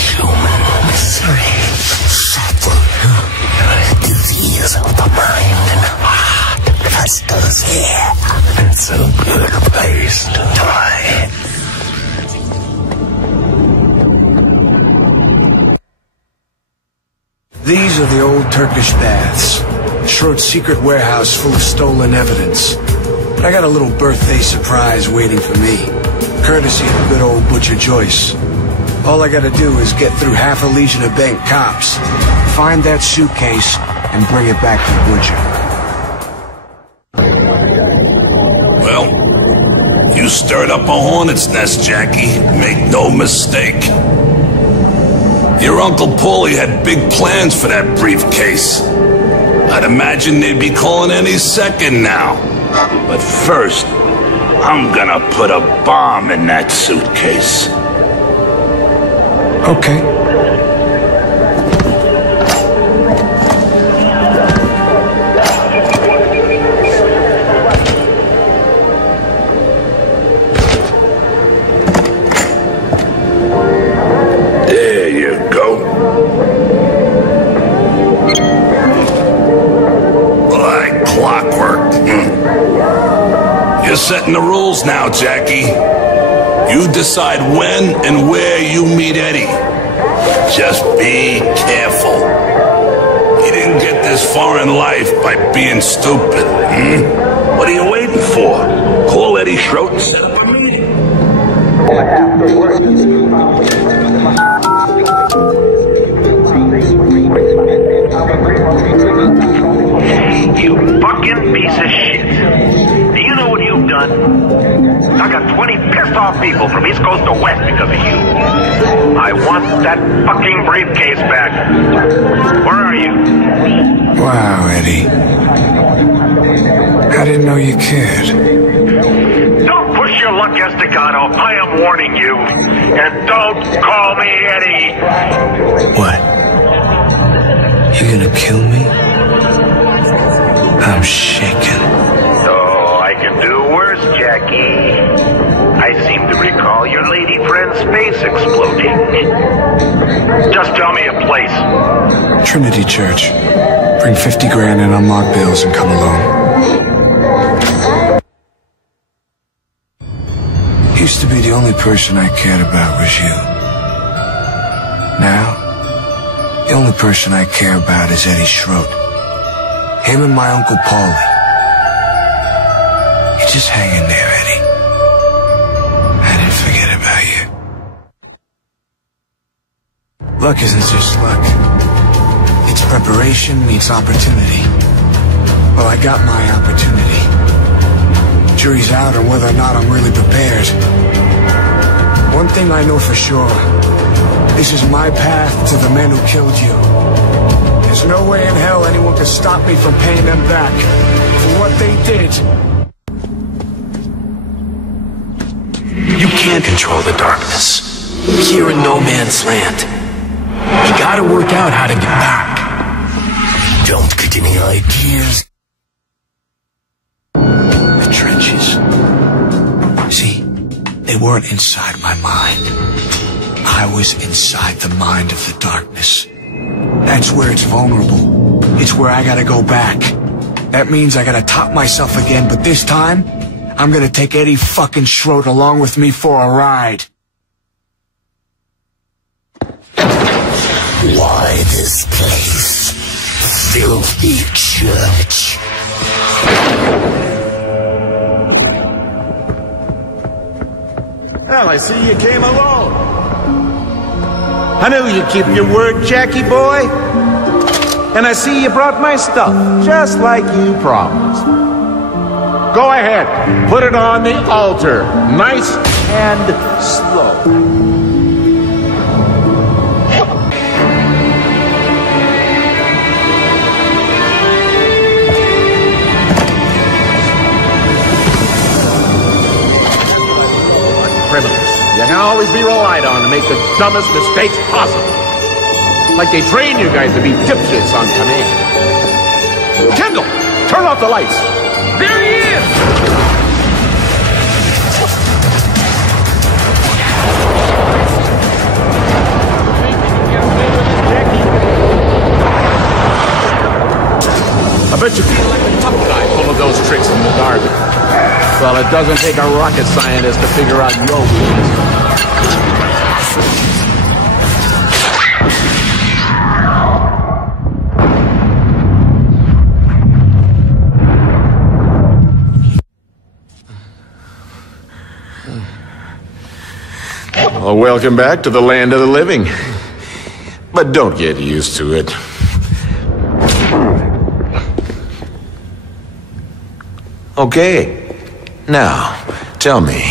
Human misery, subtle disease of the mind and heart festers here. It's a good place to die. These are the old Turkish baths. Schrote's secret warehouse full of stolen evidence. But I got a little birthday surprise waiting for me. Courtesy of good old Butcher Joyce. All I gotta do is get through half a legion of bank cops, find that suitcase, and bring it back to Butcher. Well, you stirred up a hornet's nest, Jackie. Make no mistake. Your Uncle Paulie had big plans for that briefcase. I'd imagine they'd be calling any second now. But first, I'm gonna put a bomb in that suitcase. Okay. There you go. Like clockwork. You're setting the rules now, Jackie. You decide when and where you meet Eddie. Just be careful. He didn't get this far in life by being stupid. What are you waiting for? Call Eddie Shrote and set up a meeting. You fucking piece of shit. Do you know what you've done? I got 20 pissed off people from East Coast to West because of you. I want that fucking briefcase back. Where are you? Wow, Eddie. I didn't know you cared. Don't push your luck, Estacado. I am warning you. And don't call me Eddie. What? You gonna kill me? I'm shaking. Oh, I can do worse, Jackie. I seem to recall your lady friend's face exploding. Just tell me a place. Trinity Church. Bring 50 grand and unlock bills and come alone. Used to be the only person I cared about was you. Now, the only person I care about is Eddie Shrote. Him and my Uncle Paulie. You're just hanging there, Eddie. I didn't forget about you. Luck isn't just luck. It's preparation meets opportunity. Well, I got my opportunity. Jury's out on whether or not I'm really prepared. One thing I know for sure. This is my path to the men who killed you. There's no way in hell anyone can stop me from paying them back for what they did. You can't control the darkness. You're in no man's land. You gotta work out how to get back. Don't get any ideas. The trenches. See, they weren't inside my mind. I was inside the mind of the darkness. That's where it's vulnerable. It's where I gotta go back. That means I gotta top myself again, but this time, I'm gonna take Eddie fucking Shrote along with me for a ride. Why this place? Filthy church. Well, I see you came alone. I knew you'd keep your word, Jackie boy. And I see you brought my stuff, just like you promised. Go ahead, put it on the altar, nice and slow. Criminals. You can always be relied on to make the dumbest mistakes possible. Like they train you guys to be dipshits on command. Kendall, turn off the lights. There he is! I bet you feel like a tough guy full of those tricks in the dark. Well, it doesn't take a rocket scientist to figure out your weakness. Well, welcome back to the land of the living. But don't get used to it. Okay. Now, tell me.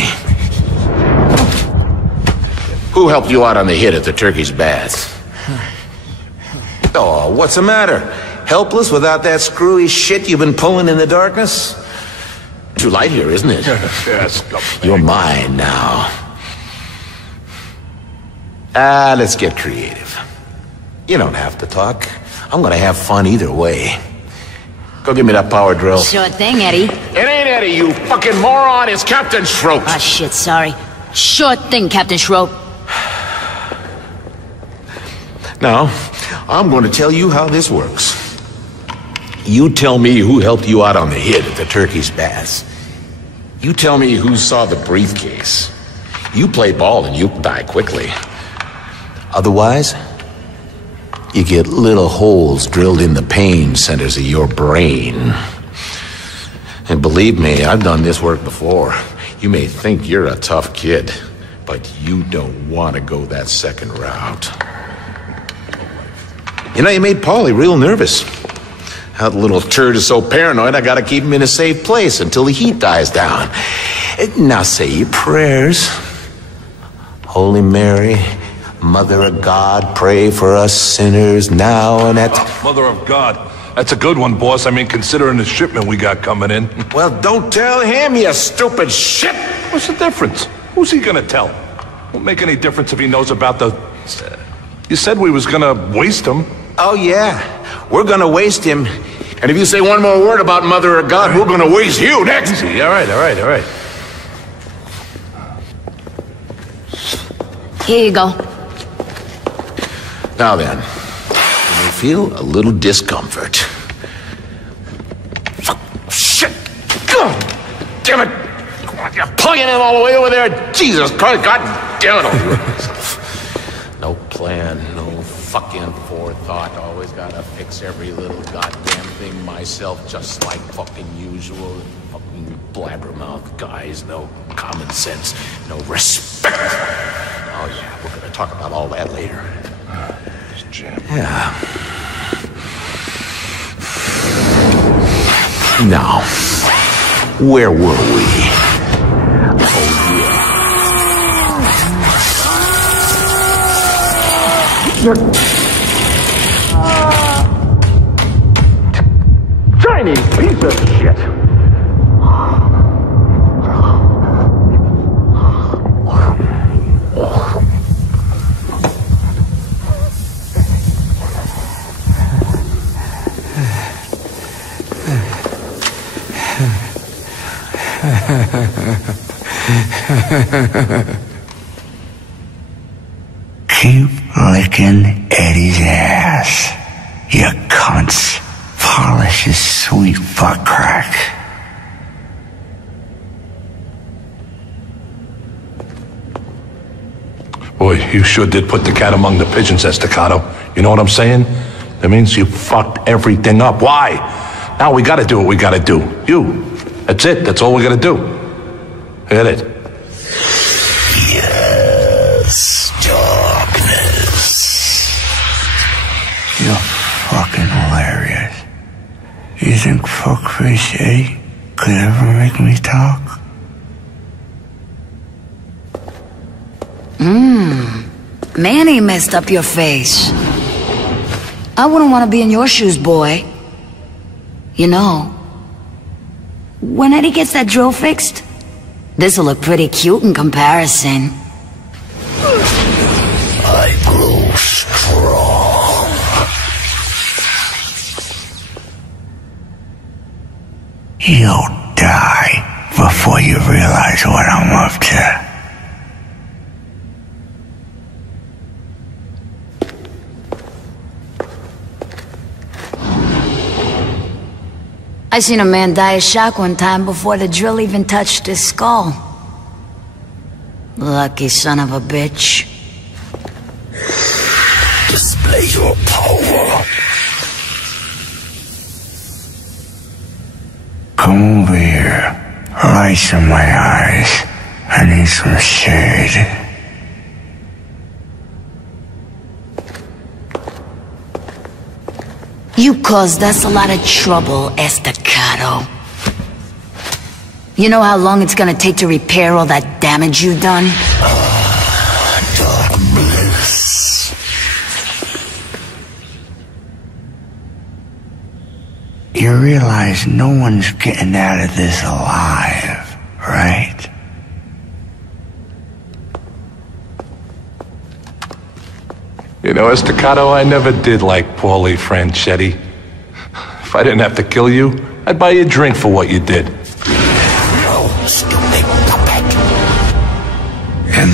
Who helped you out on the hit at the Turkish baths? Oh, what's the matter? Helpless without that screwy shit you've been pulling in the darkness? Too light here, isn't it? Yes. You're mine now. Let's get creative. You don't have to talk. I'm gonna have fun either way. Go give me that power drill. Sure thing, Eddie. It ain't Eddie, you fucking moron. It's Captain Shrote. Ah, shit, sorry. Sure thing, Captain Shrote. Now, I'm going to tell you how this works. You tell me who helped you out on the hit at the Turkey's Baths. You tell me who saw the briefcase. You play ball and you die quickly. Otherwise, you get little holes drilled in the pain centers of your brain. And believe me, I've done this work before. You may think you're a tough kid, but you don't want to go that second route. You know, you made Paulie real nervous. That little turd is so paranoid, I gotta keep him in a safe place until the heat dies down. Now say your prayers. Holy Mary, Mother of God, pray for us sinners now and at... Mother of God. That's a good one, boss. I mean, considering the shipment we got coming in. Well, don't tell him, you stupid shit! What's the difference? Who's he gonna tell? Won't make any difference if he knows about the... You said we was gonna waste him. Oh, yeah. We're gonna waste him. And if you say one more word about Mother of God, we're gonna waste you next. Easy. All right. Here you go. Now then, you may feel a little discomfort. Fuck. Shit! God damn it! You're pulling him all the way over there. Jesus Christ, God damn it! No plan, no fucking forethought. Always gotta fix every little goddamn thing myself, just like fucking usual. Fucking blabbermouth guys, no common sense, no respect. Oh yeah, we're gonna talk about all that later. Yeah. Now, where were we? Oh yeah. Chinese piece of shit. Keep licking Eddie's ass, you cunts. Polish his sweet butt crack. Boy, you sure did put the cat among the pigeons, Estacado. You know what I'm saying? That means you fucked everything up. Why? Now we gotta do what we gotta do. You. That's it. That's all we gotta do. Hit it. Yes, darkness. You're fucking hilarious. You think fuckface Eddie could ever make me talk? Manny messed up your face. I wouldn't want to be in your shoes, boy. You know, when Eddie gets that drill fixed, this'll look pretty cute in comparison. I grow strong. You'll die before you realize what I'm up to. I seen a man die of shock one time before the drill even touched his skull. Lucky son of a bitch. Display your power. Come over here. Lights in my eyes. I need some shade. You caused us a lot of trouble, Estacado. You know how long it's gonna take to repair all that damage you've done? Dark bliss. You realize no one's getting out of this alive, right? know, Estacado, I never did like Paulie Franchetti. If I didn't have to kill you, I'd buy you a drink for what you did. No, stupid puppet. And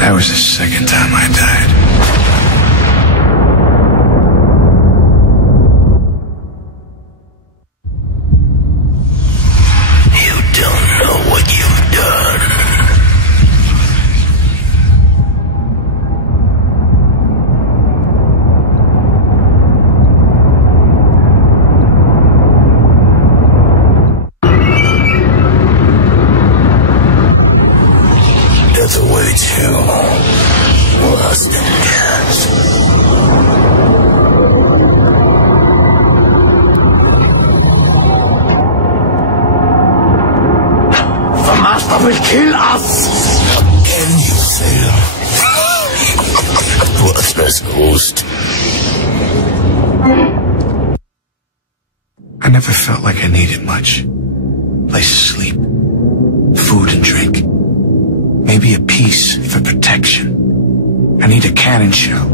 that was the second time I died. You don't know what you've done. Death awaits you. Worse than death. The master will kill us! Again you fail. Worthless host. I never felt like I needed much. Place to sleep, food and drink. Maybe a piece for protection. I need a cannon shell.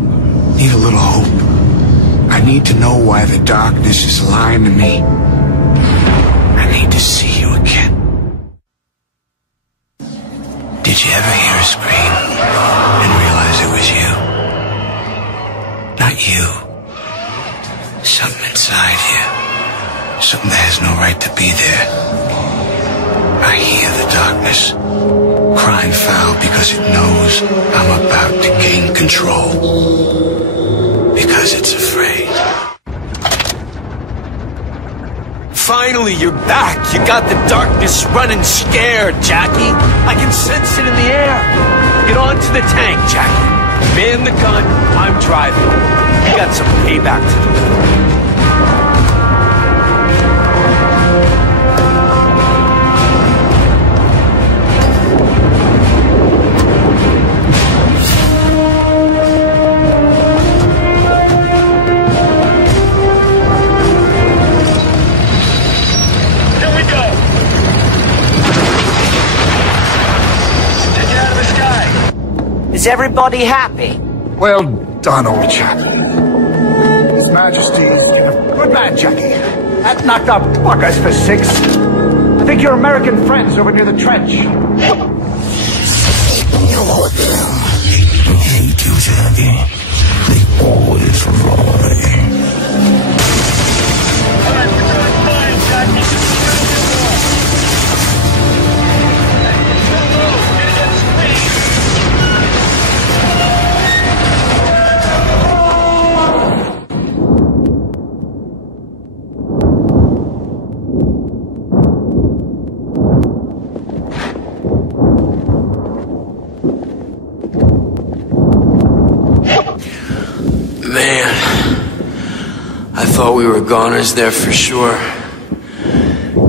Need a little hope. I need to know why the darkness is lying to me. I need to see you again. Did you ever hear a scream and realize it was you? Not you. Something inside you. Something that has no right to be there. I hear the darkness. Crying foul because it knows I'm about to gain control. Because it's afraid. Finally, you're back. You got the darkness running scared, Jackie. I can sense it in the air. Get on to the tank, Jackie. Man the gun, I'm driving. You got some payback to deliver. Is everybody happy? Well done, old chap. His Majesty is good man, Jackie. That knocked out buckers for 6. I think your American friends over near the trench. Know them. Hate you, Jackie. They always lie. Thought we were goners there for sure.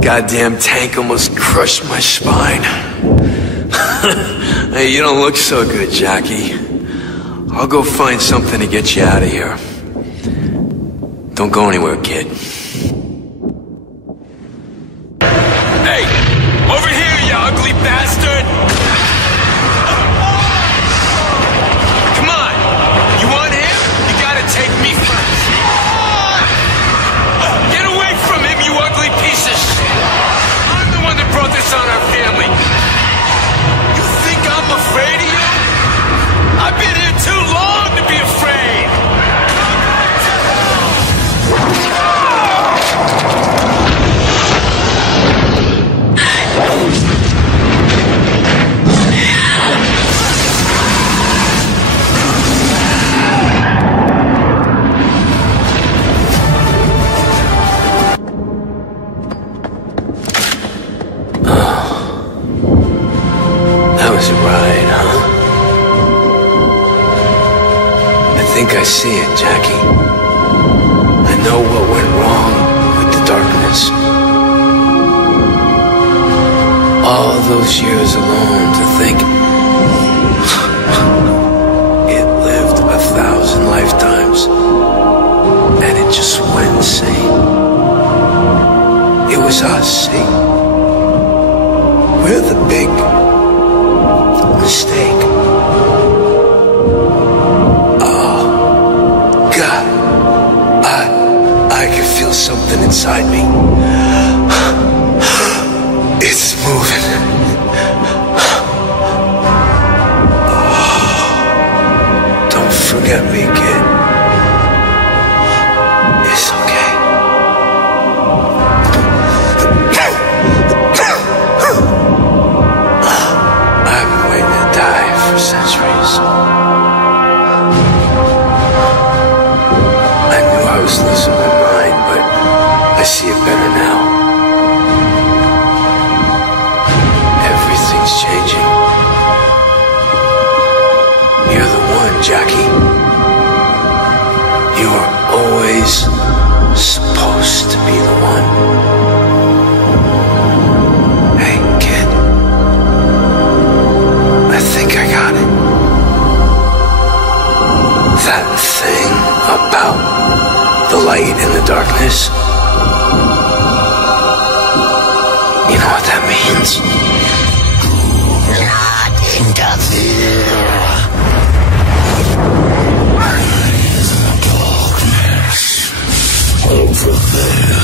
Goddamn tank almost crushed my spine. Hey, you don't look so good, Jackie. I'll go find something to get you out of here. Don't go anywhere, kid. Hey! Over here, you ugly bastard! Come on! You want him? You gotta take me first. Get away from him, you ugly piece of shit! I'm the one that brought this on our family. You think I'm afraid of you? I've been here too long to be afraid! That was a ride, huh? I think I see it, Jackie. I know what went wrong with the darkness. All those years alone to think it lived 1,000 lifetimes and it just went insane. It was us, see? We're the big mistake. forget me, kid. It's okay. I've been waiting to die for centuries. I knew I was losing my mind, but I see it better now. Everything's changing. You're the one, Jackie. You were always supposed to be the one. Hey, kid. I think I got it. That thing about the light and the darkness. You know what that means? Do not interfere. Over there.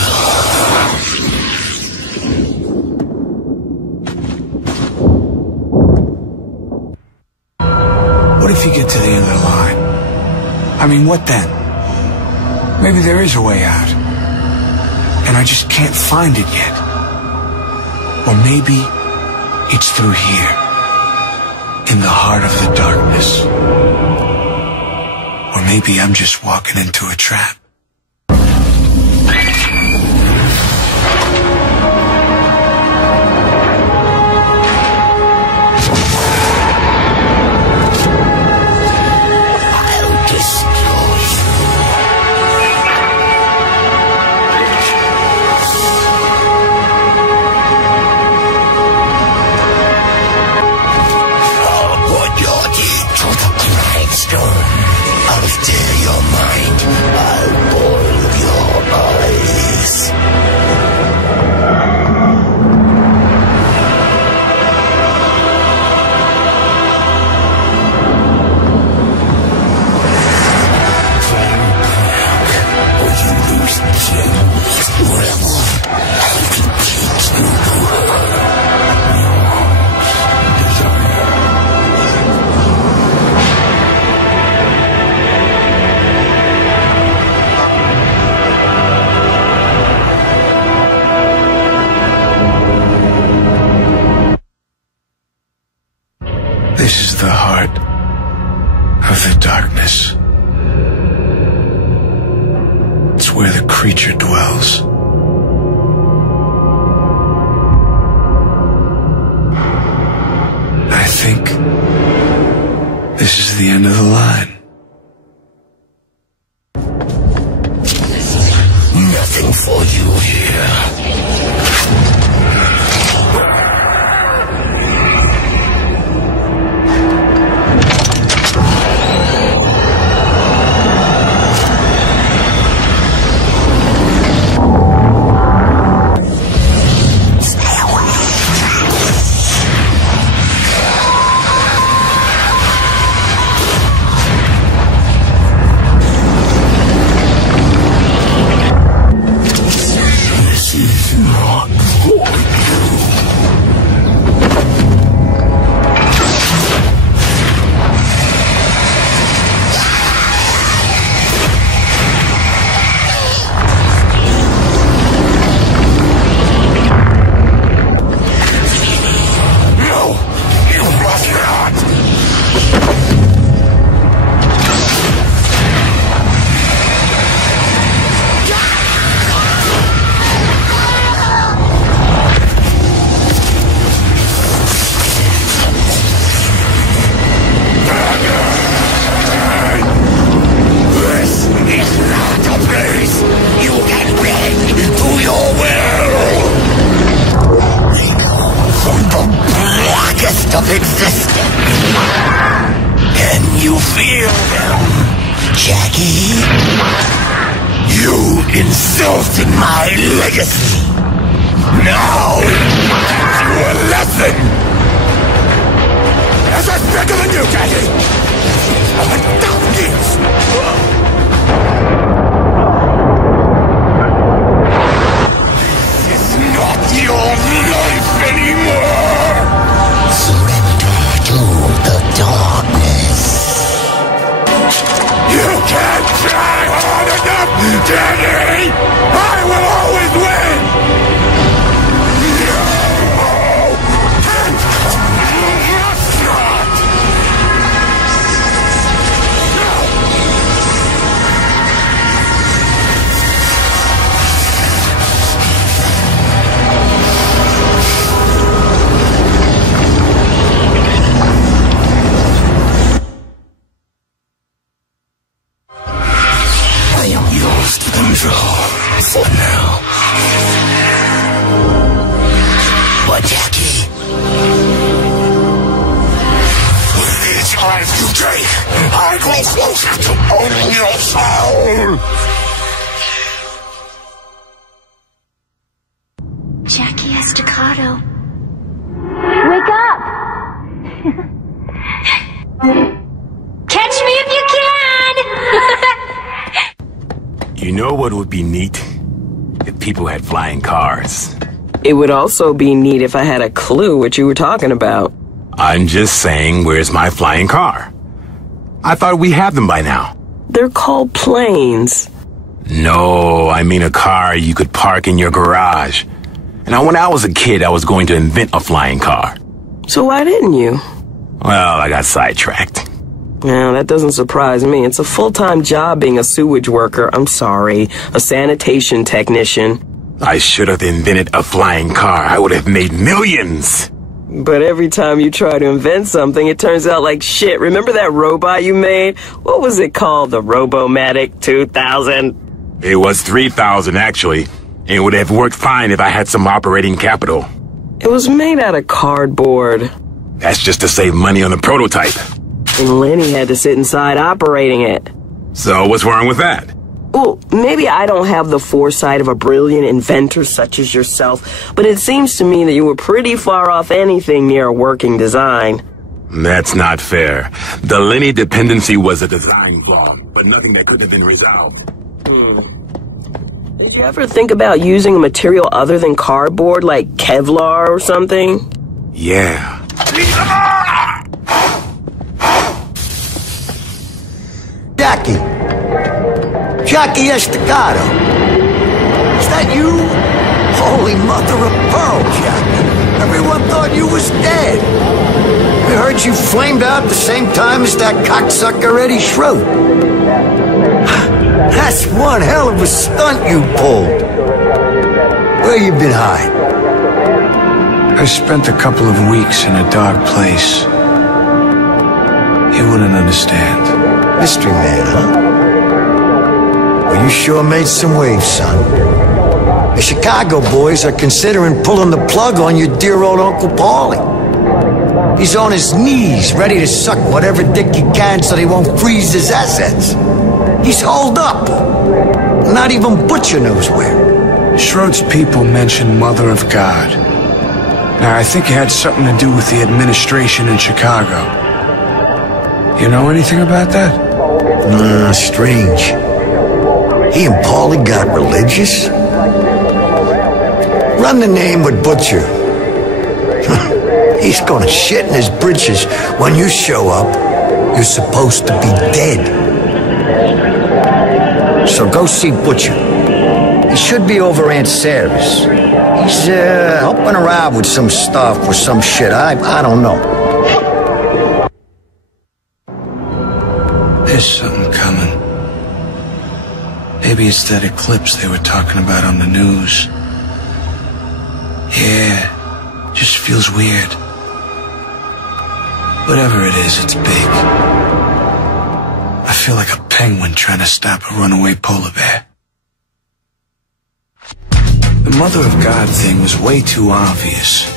What if you get to the end of the line? I mean, what then? Maybe there is a way out, and I just can't find it yet. Or maybe it's through here, in the heart of the darkness. Or maybe I'm just walking into a trap. I'll tear your mind. I'll boil your eyes. Turn back, or you lose things forever. I can teach you This is the heart of the darkness. It's where the creature dwells. I think this is the end of the line. nothing for you here. Of existence. Can you feel them, Jackie? You insulted my legacy. Now, teach you a lesson. As I'm bigger than you, Jackie. 1,000 years. This is not your life anymore. Surrender to the darkness. for now. But Jackie, with each life you take, I grow closer to owning your soul. Jackie Estacado. Wake up! Catch me if you can! You know what would be neat? If people had flying cars. It would also be neat if I had a clue what you were talking about. I'm just saying, where's my flying car? I thought we had them by now. They're called planes. No, I mean a car you could park in your garage. And when I was a kid, I was going to invent a flying car. So why didn't you? Well, I got sidetracked. No, that doesn't surprise me. It's a full-time job being a sewage worker. I'm sorry. A sanitation technician. I should have invented a flying car. I would have made millions. But every time you try to invent something, it turns out like shit. Remember that robot you made? What was it called? The Robomatic 2000? It was 3000, actually. It would have worked fine if I had some operating capital. It was made out of cardboard. That's just to save money on the prototype. And Lenny had to sit inside operating it. So what's wrong with that? Well, maybe I don't have the foresight of a brilliant inventor such as yourself, but it seems to me that you were pretty far off anything near a working design. That's not fair. The Lenny dependency was a design flaw, but nothing that could have been resolved. Did you ever think about using a material other than cardboard, like Kevlar or something? Yeah. Jackie Estacado. Is that you? Holy mother of pearl, Jackie. Everyone thought you was dead. I heard you flamed out at the same time as that cocksucker Eddie Shrote. That's one hell of a stunt you pulled. Where you been hiding? I spent a couple of weeks in a dark place. You wouldn't understand. Mystery man, huh? Well, you sure made some waves, son. The Chicago boys are considering pulling the plug on your dear old Uncle Paulie. He's on his knees, ready to suck whatever dick he can so they won't freeze his assets. He's holed up. Not even Butcher knows where. Schrote's people mentioned Mother of God. Now, I think it had something to do with the administration in Chicago. You know anything about that? Strange. He and Paulie got religious? Run the name with Butcher. He's gonna shit in his britches when you show up. You're supposed to be dead. So go see Butcher. He should be over Aunt Sarah's. He's helping her out with some stuff or some shit. I don't know. There's something coming. Maybe it's that eclipse they were talking about on the news. Yeah, just feels weird. Whatever it is, it's big. I feel like a penguin trying to stop a runaway polar bear. The Mother of God thing was way too obvious.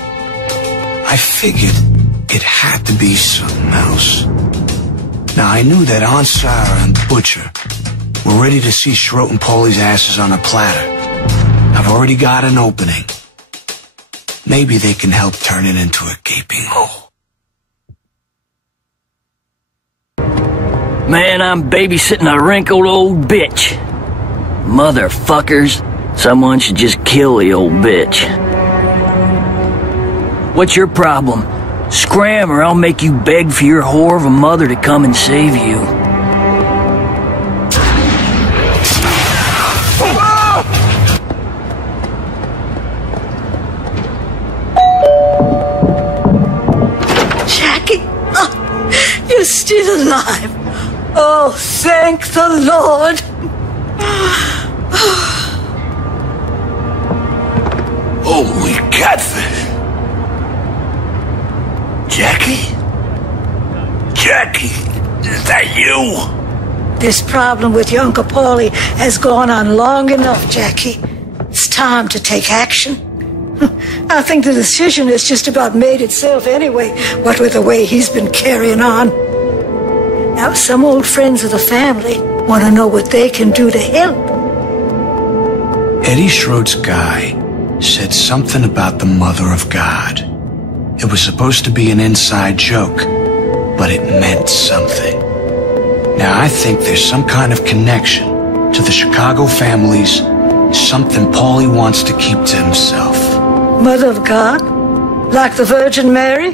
I figured it had to be something else. Now, I knew that Aunt Sarah and Butcher were ready to see Shrote and Paulie's asses on a platter. I've already got an opening. Maybe they can help turn it into a gaping hole. Man, I'm babysitting a wrinkled old bitch. Motherfuckers, someone should just kill the old bitch. What's your problem? Scram or I'll make you beg for your whore of a mother to come and save you. Jackie, oh, you're still alive. Oh, thank the Lord. Holy catfish! Jackie? Jackie, is that you? This problem with your Uncle Paulie has gone on long enough, Jackie. time to take action. I think the decision has just about made itself anyway, what with the way he's been carrying on. Now, some old friends of the family want to know what they can do to help. Eddie Shrote's guy said something about the Mother of God. It was supposed to be an inside joke, but it meant something. Now, I think there's some kind of connection to the Chicago families, something Paulie wants to keep to himself. Mother of God? Like the Virgin Mary?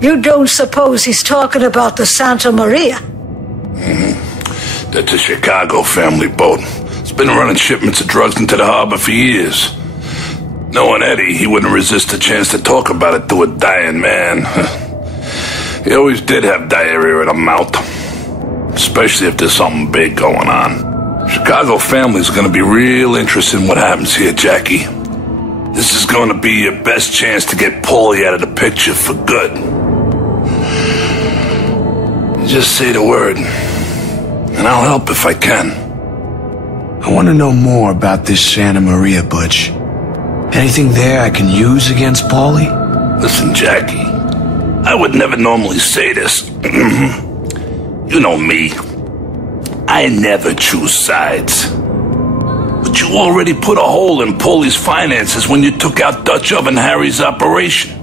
You don't suppose he's talking about the Santa Maria? That's a Chicago family boat. It's been running shipments of drugs into the harbor for years. Knowing Eddie, he wouldn't resist a chance to talk about it to a dying man. He always did have diarrhea in the mouth, especially if there's something big going on. Chicago family's gonna be real interested in what happens here, Jackie. This is gonna be your best chance to get Paulie out of the picture for good. Just say the word, and I'll help if I can. I want to know more about this Santa Maria, Butch. Anything there I can use against Paulie? Listen, Jackie, I would never normally say this. You know me. I never choose sides. But you already put a hole in Paulie's finances when you took out Dutch Oven Harry's operation.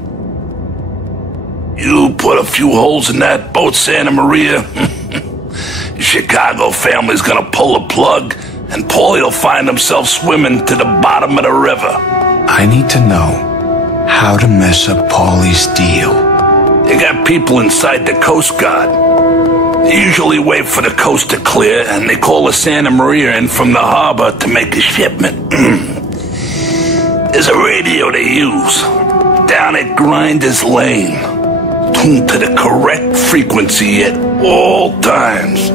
You put a few holes in that boat, Santa Maria. The Chicago family's gonna pull the plug, and Paulie will find himself swimming to the bottom of the river. I need to know how to mess up Paulie's deal. They got people inside the Coast Guard. They usually wait for the coast to clear, and they call the Santa Maria in from the harbor to make a shipment. There's a radio they use down at Grinders Lane, tuned to the correct frequency at all times.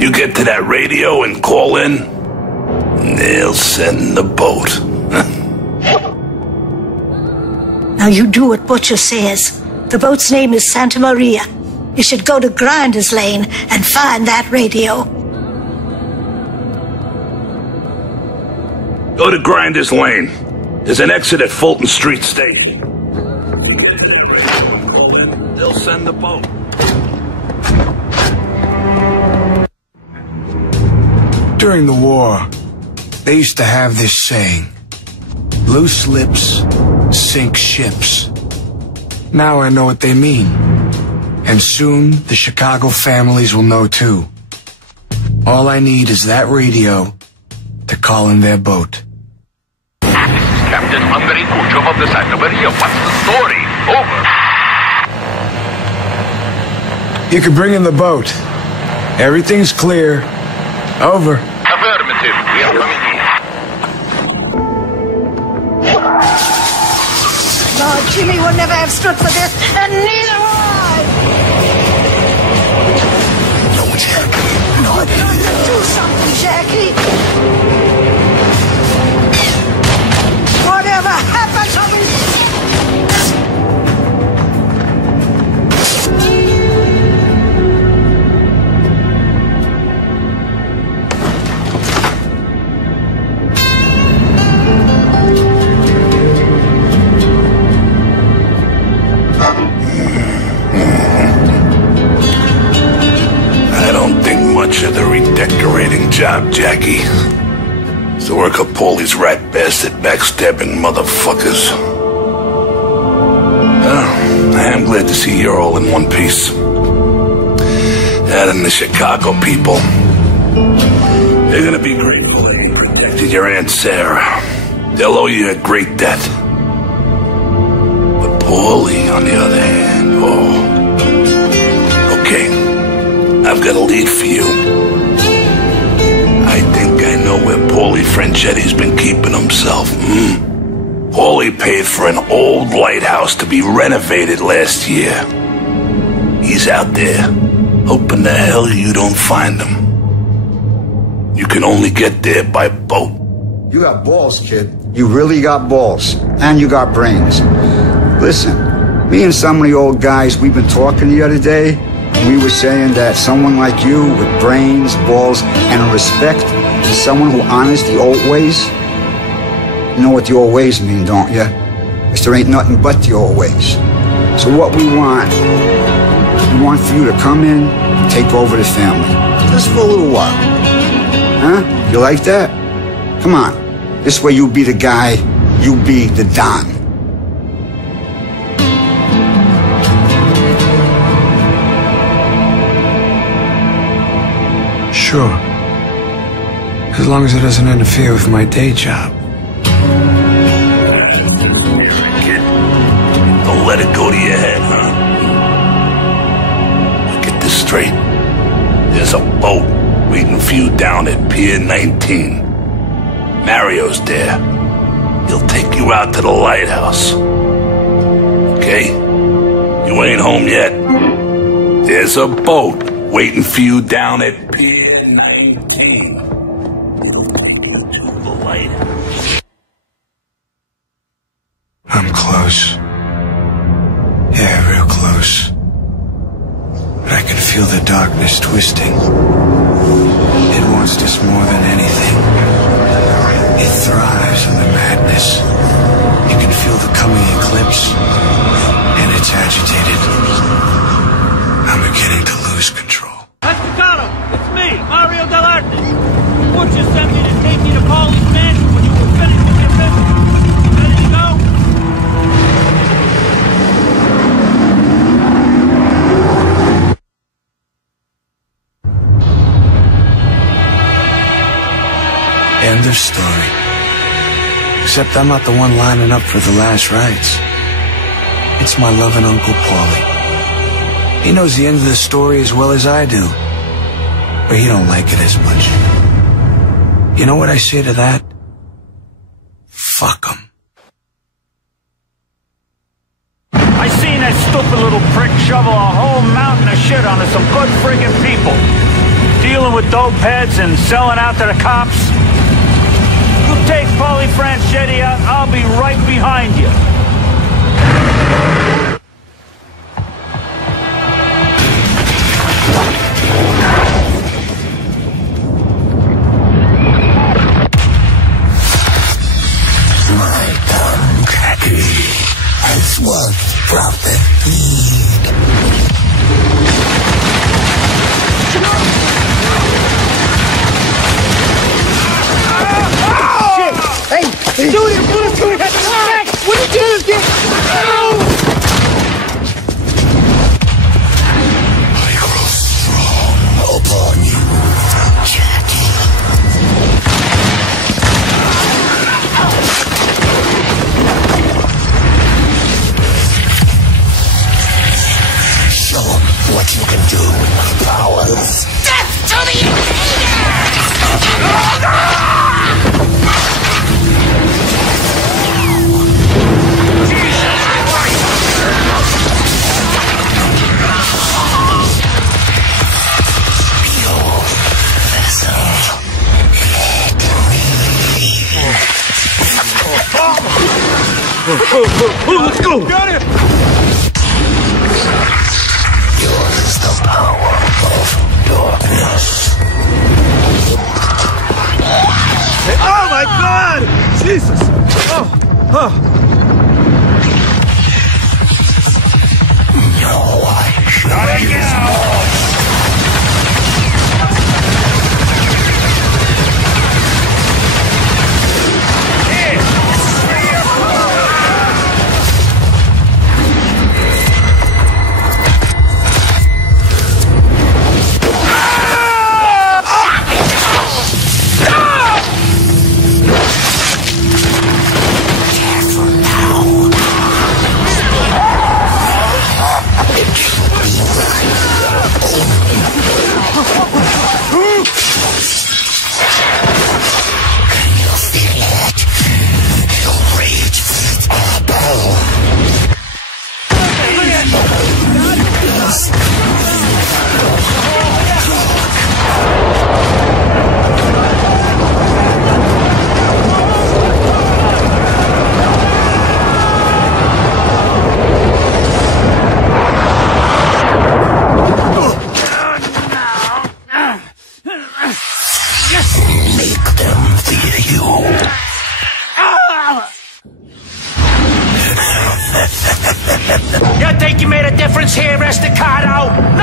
You get to that radio and call in, and they'll send the boat. Now you do what Butcher says. The boat's name is Santa Maria. You should go to Grinders Lane and find that radio. Go to Grinders Lane. There's an exit at Fulton Street Station. They'll send the boat. During the war, they used to have this saying, loose lips sink ships. Now I know what they mean. And soon, the Chicago families will know too. All I need is that radio to call in their boat. Captain Hungary Kuchov of the Santa Maria. What's the story? Over. You can bring in the boat. Everything's clear. Over. Affirmative. We are coming in. Oh, Jimmy would never have stood for this, and neither will I! No, Jackie. Not here. Do something, Jackie! Whatever happened to me? Of the redecorating job, Jackie. It's the work of Paulie's rat bastard backstabbing motherfuckers. I am glad to see you're all in one piece. That and the Chicago people. They're gonna be grateful that you protected your Aunt Sarah. They'll owe you a great debt. But Paulie, on the other hand, okay. I've got a lead for you. I think I know where Paulie Franchetti's been keeping himself. Paulie paid for an old lighthouse to be renovated last year. He's out there, hoping the hell you don't find him. You can only get there by boat. You got balls, kid. You really got balls. And you got brains. Listen, me and some of the old guys we've been talking the other day, We were saying that someone like you with brains, balls, and respect is someone who honors the old ways. You know what the old ways mean, don't you? Because there ain't nothing but the old ways. So what we want for you to come in and take over the family. Just for a little while. Huh? You like that? Come on. This way you be the guy, you be the Don. Sure. As long as it doesn't interfere with my day job. Kid, don't let it go to your head, huh? Get this straight. There's a boat waiting for you down at Pier 19. Mario's there. He'll take you out to the lighthouse. Okay? You ain't home yet. There's a boat waiting for you down at Pier 19. He'll take you to the lighthouse. I'm close. Yeah, real close. But I can feel the darkness twisting. It wants this more than anything. It thrives in the madness. You can feel the coming eclipse, and it's agitated. I'm beginning to lose control. Estacado, it's me, Mario Dell'Arte. Butcher sent me to take you to Paulie's mansion when you were finished with your business. Ready to go? End of story. Except I'm not the one lining up for the last rites. It's my loving Uncle Paulie. He knows the end of the story as well as I do. But he don't like it as much. You know what I say to that? Fuck him. I seen that stupid little prick shovel a whole mountain of shit onto some good friggin' people. Dealing with dope heads and selling out to the cops. You take Paulie Franchetti out, I'll be right behind you. My dumb Jackie has once brought the feed. Hey, dude, your bullet's going to hit the back! What are you doing, kid? I grow strong upon you, Jackie. Show 'em what you can do with my powers. Death to the Let's go! Got it! Yours is the power of darkness. Oh my God! Jesus! Oh. No, I should use more. Careful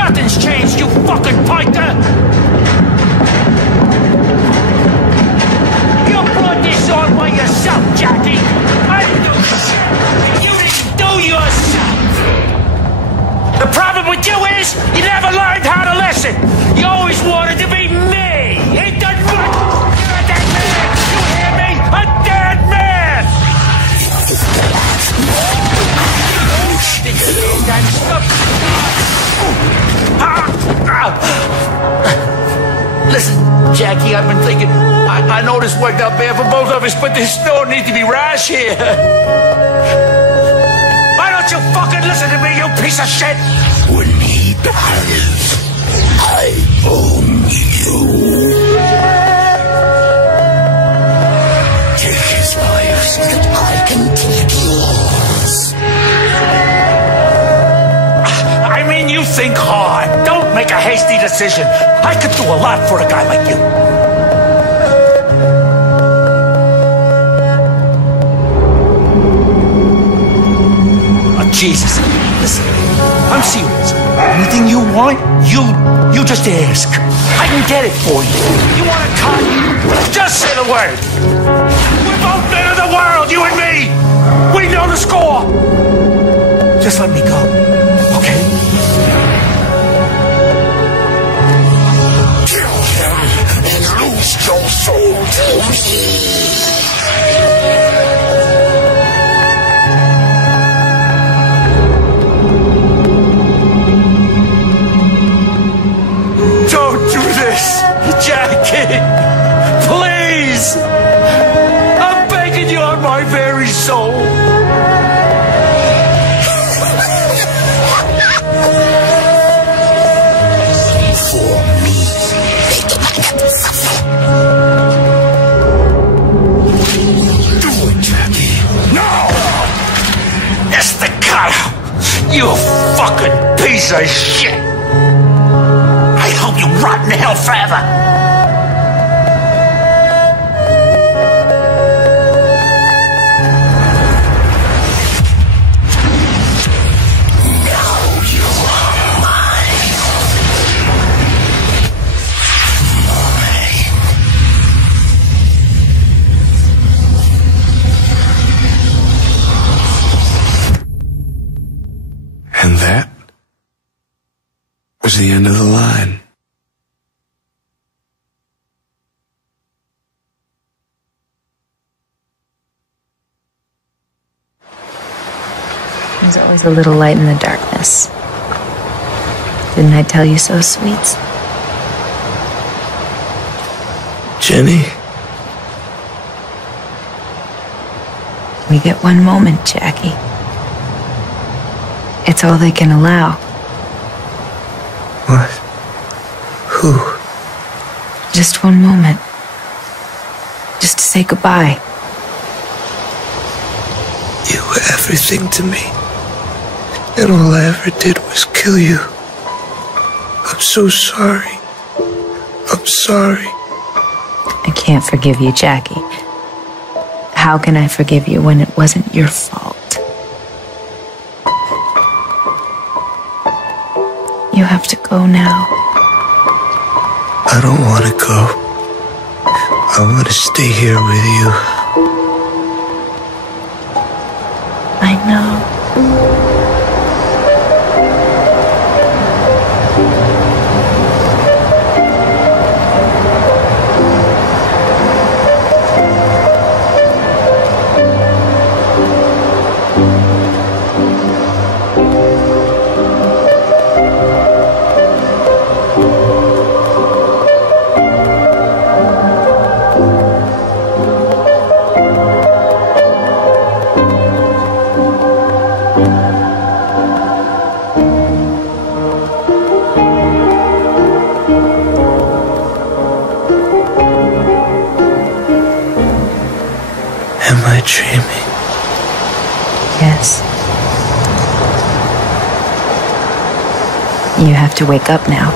Nothing's changed, you fucking pinter! You brought this on by yourself, Jackie! I didn't do shit! You didn't do yourself! The problem with you is, you never learned how to listen! You always wanted to be me! It doesn't work! You're a dead man! You hear me? A dead man! Did you hear that stuff? Listen, Jackie, I've been thinking, I know this worked out bad for both of us, but there's no need to be rash here. Why don't you fucking listen to me, you piece of shit? When he dies, I own you. Take his life so that I can take yours. I mean, you think hard. Don't make a hasty decision. I could do a lot for a guy like you. Oh, Jesus. Listen, I'm serious. Anything you want, you just ask. I can get it for you. You want a cut? Just say the word. We're both men of the world, you and me. We know the score. Just let me go, okay? Kill him and lose your soul to me. Don't do this, Jackie! Please! I'm begging you on my very soul! For me. Do it, Jackie. No! Estacado! You fucking piece of shit! I hope you rot in hell forever! Now you are mine. Mine. And that was the end of the line. There's always a little light in the darkness. Didn't I tell you so, sweets? Jenny? We get one moment, Jackie. It's all they can allow. What? Who? Just one moment. Just to say goodbye. You were everything to me. And all I ever did was kill you. I'm so sorry. I'm sorry. I can't forgive you, Jackie. How can I forgive you when it wasn't your fault? You have to go now. I don't want to go. I want to stay here with you. I know. Am I dreaming? Yes. You have to wake up now.